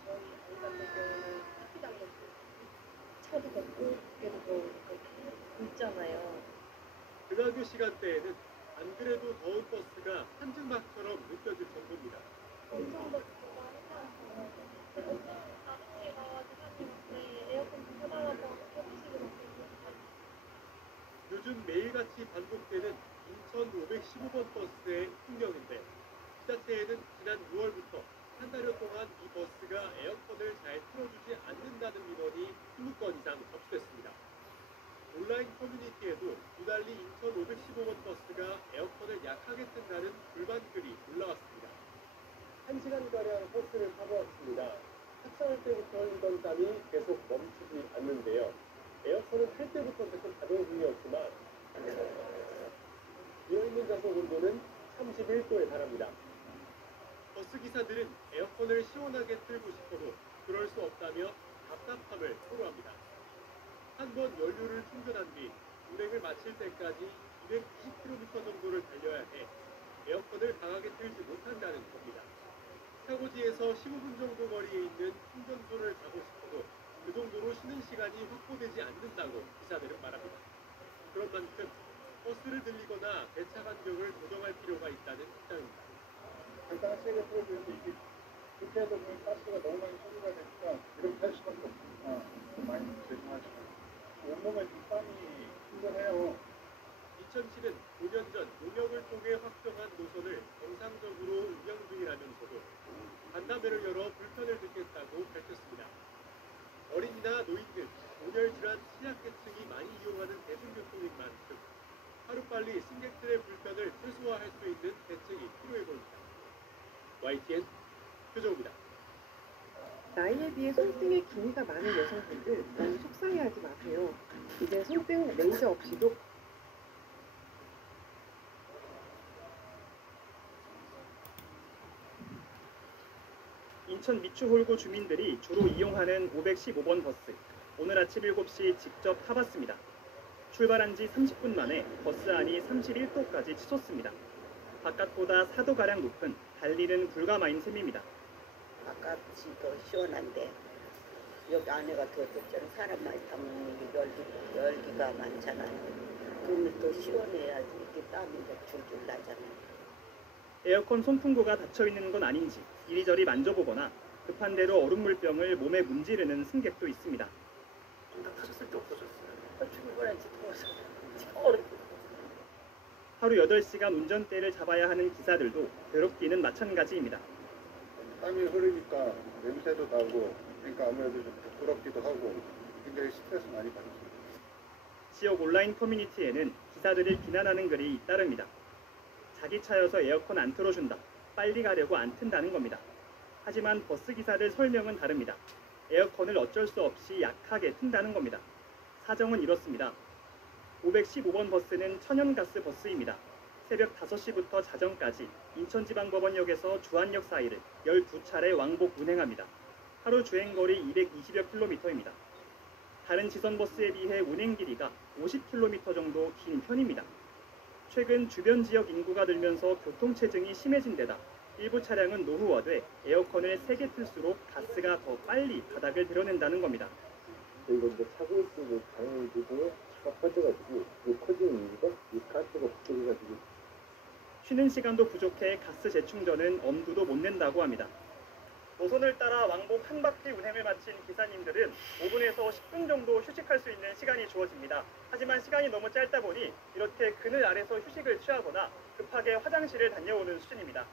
저희 아이 같은 경우는 학기 다니고 차도 덥고 밖에도 더우고 있잖아요. 등하교 시간대에는 안 그래도 더운 버스가 한증막처럼 느껴질 정도입니다. 엄청 덥고 많이 다른 데가 기사님한테 에어컨 좀 켜달라고 해주시고 요즘 매일같이 반복되는 인천 515번 버스의 풍경인데 지자체에는 지난 6월부터 한 달여 동안 이 버스가 에어컨을 잘 틀어주지 않는다는 민원이 20건 이상 접수됐습니다. 온라인 커뮤니티에도 유달리 인천 515번 버스가 에어컨을 약하게 튼다는 불만 글이 올라왔습니다. 1시간가량 버스를 타고 왔습니다. 탑승할 때부터 흘리던 땀이 계속 멈추지 않는데요. 에어컨은 탈 때부터 계속 가동 중이었지만 비어있는 좌석 온도는 31도에 달합니다. 버스 기사들은 에어컨을 시원하게 틀고 싶어도 그럴 수 없다며 답답함을 토로합니다. 한 번 연료를 충전한 뒤 운행을 마칠 때까지 220km 정도를 달려야 해 에어컨을 강하게 틀지 못한다는 겁니다. 사고지에서 15분 정도 거리에 있는 충전소를 가고 싶어도 그 정도로 쉬는 시간이 확보되지 않는다고 기사들은 말합니다. 그런 만큼 버스를 들리거나 배차 간격을 조정할 필요가 있다는 입장입니다. 간단한 세게 틀어줄 수 있지. 그렇게 해도 가스가 너무 많이 소비가 되니까 이렇게 할 수밖에 없으니까 많이 죄송하지만 온몸에 땀이 충분해요. 인천시는 5년 전 용역을 통해 확정한 노선을 정상적으로 운영 중이라면서도 간담회를 열어 불편을 듣겠다고 밝혔습니다. 어린이나 노인등, 온열질환 취약계층이 많이 이용하는 대중교통인 만큼 하루빨리 승객들의 불편을 최소화할 수 있는 대책이 필요해 보입니다. YTN 표정입니다. 나이에 비해 손등에 기미가 많은 여성분들 너무 속상해하지 마세요. 이제 손등 레이저 없이도 인천 미추홀구 주민들이 주로 이용하는 515번 버스. 오늘 아침 7시 직접 타봤습니다. 출발한 지 30분 만에 버스 안이 31도까지 치솟습니다. 바깥보다 4도가량 높은 달리는 불가마인 셈입니다. 바깥이 더 시원한데 여기 안에가 더 좁잖아요. 사람 많이 타면 열기가 많잖아요. 그러면 또 시원해야지 이렇게 땀이 더 줄줄 나잖아요. 에어컨 송풍구가 닫혀있는 건 아닌지 이리저리 만져보거나 급한 대로 얼음물병을 몸에 문지르는 승객도 있습니다. 딱 타셨을 때 없어졌어요. 출근하지 더워서 얼음. 하루 8시간 운전대를 잡아야 하는 기사들도 괴롭기는 마찬가지입니다. 땀이 흐르니까 냄새도 나고 그러니까 아무래도 좀 부끄럽기도 하고 굉장히 스트레스 많이 받았습니다. 지역 온라인 커뮤니티에는 기사들을 비난하는 글이 잇따릅니다. 자기 차여서 에어컨 안 틀어준다. 빨리 가려고 안 튼다는 겁니다. 하지만 버스 기사들 설명은 다릅니다. 에어컨을 어쩔 수 없이 약하게 튼다는 겁니다. 사정은 이렇습니다. 515번 버스는 천연가스 버스입니다. 새벽 5시부터 자정까지 인천지방법원역에서 주안역 사이를 12차례 왕복 운행합니다. 하루 주행거리 220여 킬로미터입니다. 다른 지선버스에 비해 운행 길이가 50km 정도 긴 편입니다. 최근 주변 지역 인구가 늘면서 교통체증이 심해진 데다 일부 차량은 노후화돼 에어컨을 세게 틀수록 가스가 더 빨리 바닥을 드러낸다는 겁니다. 저희가 이제 차고 있고 가는 도중에 차가 빠져가지고 그 커진 이유가 이 가스가 부족해가지고 쉬는 시간도 부족해 가스 재충전은 엄두도 못 낸다고 합니다. 노선을 따라 왕복 한 바퀴 운행을 마친 기사님들은 5분에서 10분 정도 휴식할 수 있는 시간이 주어집니다. 하지만 시간이 너무 짧다 보니 이렇게 그늘 아래서 휴식을 취하거나 급하게 화장실을 다녀오는 수준입니다.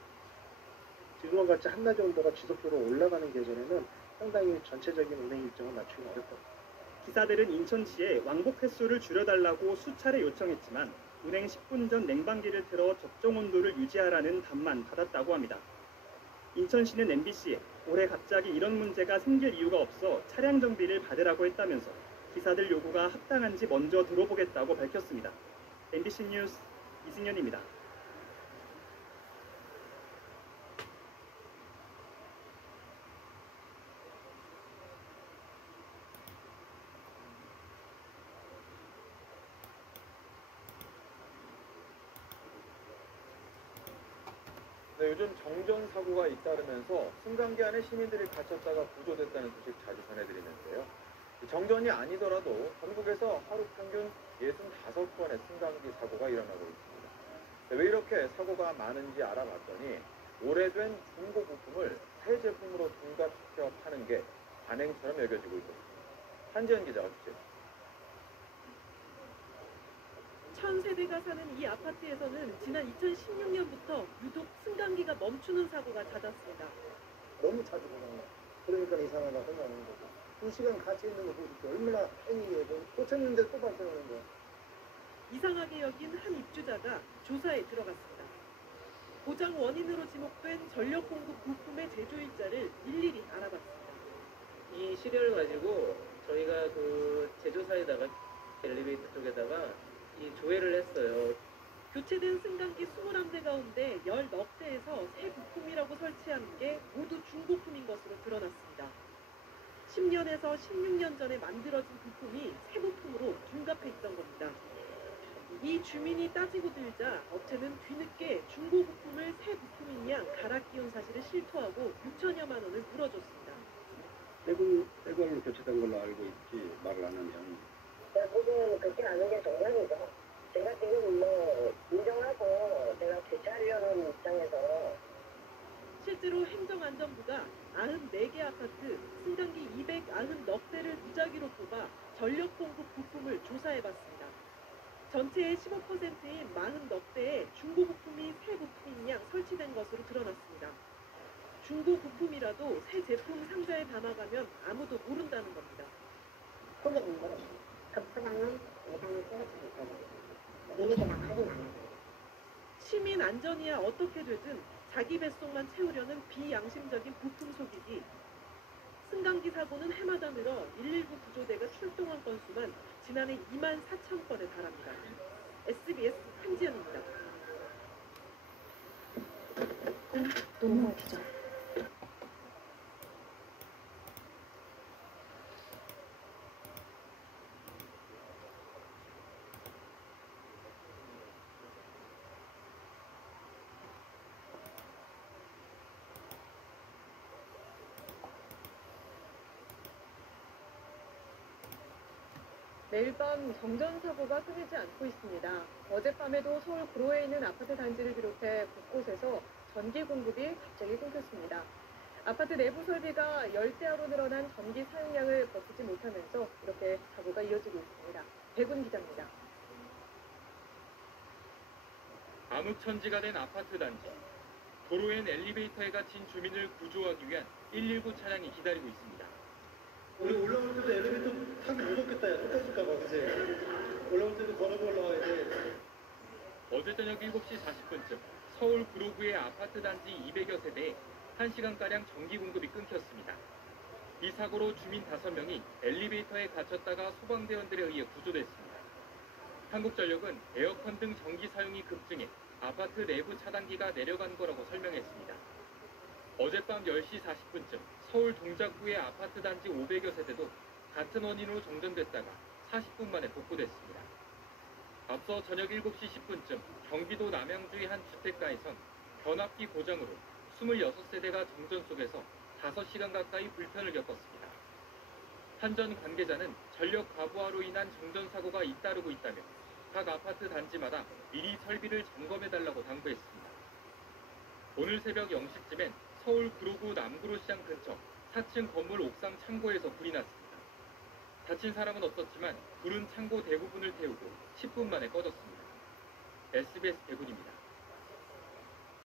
지금과 같이 한낮의 온도가 지속적으로 올라가는 계절에는 상당히 전체적인 운행 일정을 맞추기 어렵다. 기사들은 인천시에 왕복 횟수를 줄여달라고 수차례 요청했지만 운행 10분 전 냉방기를 틀어 적정 온도를 유지하라는 답만 받았다고 합니다. 인천시는 MBC에 올해 갑자기 이런 문제가 생길 이유가 없어 차량 정비를 받으라고 했다면서 기사들 요구가 합당한지 먼저 들어보겠다고 밝혔습니다. MBC 뉴스 이승현입니다. 네, 요즘 정전 사고가 잇따르면서 승강기 안에 시민들이 갇혔다가 구조됐다는 소식 자주 전해드리는데요. 정전이 아니더라도 전국에서 하루 평균 65건의 승강기 사고가 일어나고 있습니다. 네, 왜 이렇게 사고가 많은지 알아봤더니 오래된 중고 부품을 새 제품으로 둔갑시켜 파는 게 관행처럼 여겨지고 있습니다. 한지연 기자가 주세요. 1000세대가 사는 이 아파트에서는 지난 2016년부터 유독 승강기가 멈추는 사고가 잦았습니다. 너무 자주 보는 거야. 그러니까 이상하다 생각하는 거죠. 2시간 같이 있는 거 보십시오. 얼마나 행위에 꽂혔는데 또 발생하는 거야. 이상하게 여긴 한 입주자가 조사에 들어갔습니다. 고장 원인으로 지목된 전력 공급 부품의 제조일자를 일일이 알아봤습니다. 이 시료를 가지고 저희가 그 제조사에다가 엘리베이터 쪽에다가 이 조회를 했어요. 교체된 승강기 21대 가운데 10몇 대에서 새 부품이라고 설치하는 게 모두 중고품인 것으로 드러났습니다. 10년에서 16년 전에 만들어진 부품이 새 부품으로 둔갑해 있던 겁니다. 이 주민이 따지고 들자 업체는 뒤늦게 중고 부품을 새 부품인 양 갈아 끼운 사실을 실토하고 6천여만 원을 물어줬습니다. 새걸로 교체된 걸로 알고 있지 말을 안 하면. 제가 보기에는 그렇게 하는 게 정상이죠. 제가 지금 인정하고 내가 교체하려는 입장에서 실제로 행정안전부가 94개 아파트 승강기 290대를 무작위로 뽑아 전력 공급 부품을 조사해봤습니다. 전체의 15%인 40대에 중고 부품이 새 부품인 양 설치된 것으로 드러났습니다. 중고 부품이라도 새 제품 상자에 담아가면 아무도 모른다는 겁니다. 고객님 그 포장은 예상을 쓰러지고 있거든요. 리미트가 확인 안 하고. 시민 안전이야 어떻게 되든 자기 뱃속만 채우려는 비양심적인 부품 속이기. 승강기 사고는 해마다 늘어 119 구조대가 출동한 건수만 지난해 24,000건에 달합니다. SBS 한지연입니다. 너무 웃기죠. 매일 밤 정전사고가 끊이지 않고 있습니다. 어젯밤에도 서울 구로에 있는 아파트 단지를 비롯해 곳곳에서 전기 공급이 갑자기 끊겼습니다. 아파트 내부 설비가 열대야로 늘어난 전기 사용량을 버티지 못하면서 이렇게 사고가 이어지고 있습니다. 백운 기자입니다. 암흑천지가 된 아파트 단지. 도로엔 엘리베이터에 갇힌 주민을 구조하기 위한 119 차량이 기다리고 있습니다. 우리 올라올 때도 엘리베이터 타기 무섭겠다. 야, 또 터질까봐, 그치? 올라올 때도 걸어서 올라와야 돼. 어제 저녁 7시 40분쯤 서울 구로구의 아파트 단지 200여 세대에 1시간가량 전기 공급이 끊겼습니다. 이 사고로 주민 5명이 엘리베이터에 갇혔다가 소방대원들에 의해 구조됐습니다. 한국전력은 에어컨 등 전기 사용이 급증해 아파트 내부 차단기가 내려간 거라고 설명했습니다. 어젯밤 10시 40분쯤 서울 동작구의 아파트 단지 500여 세대도 같은 원인으로 정전됐다가 40분 만에 복구됐습니다. 앞서 저녁 7시 10분쯤 경기도 남양주의 한 주택가에선 변압기 고장으로 26세대가 정전 속에서 5시간 가까이 불편을 겪었습니다. 한 전 관계자는 전력 과부하로 인한 정전 사고가 잇따르고 있다며 각 아파트 단지마다 미리 설비를 점검해달라고 당부했습니다. 오늘 새벽 0시쯤엔 서울 구로구 남구로시장 근처 4층 건물 옥상 창고에서 불이 났습니다. 다친 사람은 없었지만 불은 창고 대부분을 태우고 10분 만에 꺼졌습니다. SBS 대군입니다.